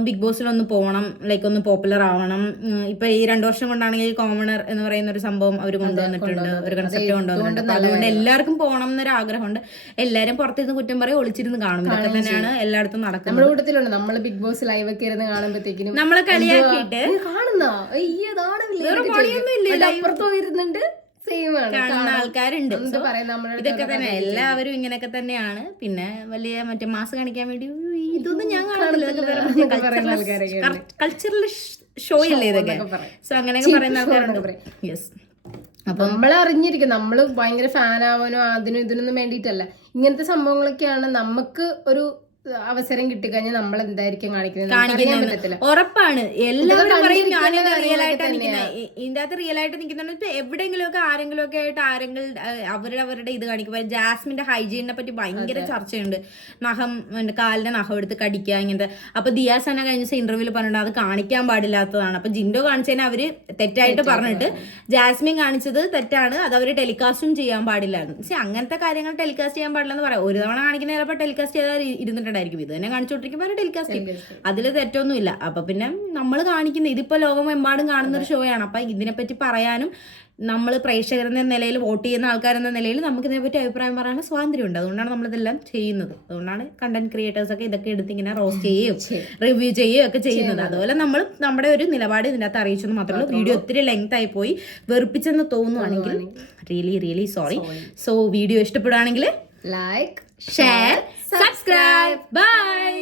ബിഗ് ബോസിൽ ഒന്ന് പോകണം ലൈക്ക് ഒന്ന് പോപ്പുലർ ആവണം. ഇപ്പൊ ഈ രണ്ടു വർഷം കൊണ്ടാണെങ്കിൽ കോമണർ എന്ന് പറയുന്ന ഒരു സംഭവം അവർ കൊണ്ടുവന്നിട്ടുണ്ട്. ഒരു കൺസെപ്റ്റ് കൊണ്ടുവന്നിട്ടുണ്ട്. അപ്പൊ അതുകൊണ്ട് എല്ലാവർക്കും പോകണം എന്നൊരു ആഗ്രഹമുണ്ട്. എല്ലാരും പുറത്തിരുന്ന് കുറ്റം പറയും ഒളിച്ചിരുന്ന് കാണും. ഇതൊക്കെ തന്നെയാണ് എല്ലായിടത്തും നടക്കുന്നത്. നമ്മുടെ കൂട്ടത്തിലുണ്ട്. നമ്മൾ ബിഗ് ബോസ് ലൈവ് ഒക്കെ ഇരുന്ന് കാണുമ്പോഴത്തേക്കിനും നമ്മളെ കളിയാക്കിയിട്ട് കാണുന്ന? അപ്പുറത്തോ ഇരുന്നുണ്ട് സെയിം ആണ്. കാണുന്ന ആൾക്കാരുണ്ട്. ഇതൊക്കെ തന്നെ. എല്ലാവരും ഇങ്ങനെയൊക്കെ തന്നെയാണ്. പിന്നെ വലിയ മറ്റേ മാസ് കാണിക്കാൻ വേണ്ടി "ഉയ്യോ, ഇതൊന്നും ഞാൻ ആൾക്കാരൊക്കെ കൾച്ചറൽ ഷോ അല്ലേ ഇതൊക്കെ? സോ അങ്ങനെയൊക്കെ പറയുന്ന ആൾക്കാരുണ്ട്. യെസ് അപ്പൊ നമ്മൾ അറിഞ്ഞിരിക്കും. നമ്മൾ ഭയങ്കര ഫാൻ ആവാനോ അതിനും ഇതിനൊന്നും വേണ്ടിയിട്ടല്ല. ഇങ്ങനത്തെ സംഭവങ്ങളൊക്കെയാണ് നമുക്ക് ഒരു അവസരം കിട്ടിക്കഴിഞ്ഞാൽ നമ്മൾ എന്തായിരിക്കും കാണിക്കുന്നത് ഉറപ്പാണ്. എല്ലാവരും പറയും ഞാനിത് റിയൽ കാര്യങ്ങളൊക്കെ ആയിട്ടാണ് നിൽക്കുന്നത് ഇതിന്റെ അകത്ത് റിയൽ ആയിട്ട് നിൽക്കുന്നുണ്ട് ഇപ്പൊ എവിടെയെങ്കിലും ഒക്കെ ആരെങ്കിലും ഒക്കെ ആയിട്ട് ആരെങ്കിലും അവരുടെ അവരുടെ ഇത് കാണിക്കും. ജാസ്മിന്റെ ഹൈജീനെ പറ്റി ഭയങ്കര ചർച്ചയുണ്ട്. നഖം കാലിന്റെ നഖം എടുത്ത് കടിക്കുക ഇങ്ങനത്തെ. അപ്പൊ ദിയാസന കഴിഞ്ഞ ദിവസം ഇന്റർവ്യൂവിൽ പറഞ്ഞിട്ട് അത് കാണിക്കാൻ പാടില്ലാത്തതാണ്. അപ്പൊ ജിൻഡോ കാണിച്ചതിന് അവർ തെറ്റായിട്ട് പറഞ്ഞിട്ട് ജാസ്മിൻ കാണിച്ചത് തെറ്റാണ് അത് അവർ ടെലികാസ്റ്റും ചെയ്യാൻ പാടില്ലായിരുന്നു പക്ഷെ അങ്ങനത്തെ കാര്യങ്ങൾ ടെലികാസ്റ്റ് ചെയ്യാൻ പാടില്ല എന്ന് പറയാം. ഒരു തവണ കാണിക്കുന്ന ചിലപ്പോൾ ടെലികാസ്റ്റ് ചെയ്താൽ ഇരുന്നിട്ടുണ്ടായിരിക്കും ഇത് തന്നെ കാണിച്ചുകൊണ്ടിരിക്കുമ്പോൾ ടെലികാസ്റ്റ് ചെയ്യും അതിൽ തെറ്റൊന്നുമില്ല. അപ്പൊ പിന്നെ നമ്മൾ കാണിക്കുന്ന ഇതിപ്പോ ലോകമെമ്പാടും കാണുന്ന ഒരു ഷോ ആണ് അപ്പൊ ഇതിനെപ്പറ്റി പറയാനും നമ്മൾ പ്രേക്ഷകരെന്ന നിലയിൽ വോട്ട് ചെയ്യുന്ന ആൾക്കാരെന്ന നിലയിൽ നമുക്ക് ഇതിനെപ്പറ്റി അഭിപ്രായം പറയാനുള്ള സ്വാതന്ത്ര്യമുണ്ട്. അതുകൊണ്ടാണ് നമ്മളിതെല്ലാം ചെയ്യുന്നത്. അതുകൊണ്ടാണ് കണ്ടന്റ് ക്രിയേറ്റേഴ്സ് ഒക്കെ ഇതൊക്കെ എടുത്ത് ഇങ്ങനെ റോസ്റ്റ് ചെയ്യുകയും റിവ്യൂ ചെയ്യുകയും ഒക്കെ ചെയ്യുന്നത്. അതുപോലെ നമ്മൾ നമ്മുടെ ഒരു നിലപാട് ഇതിനകത്ത് അറിയിച്ചെന്ന് മാത്രമേ ഉള്ളൂ. വീഡിയോ ഒത്തിരി ലെങ്ത് ആയി പോയി. വെറുപ്പിച്ചെന്ന് തോന്നുവാണെങ്കിൽ really really sorry so video ഇഷ്ടപ്പെടുകയാണെങ്കിൽ ലൈക്ക് ഷെയർ സബ്സ്ക്രൈബ് ബൈ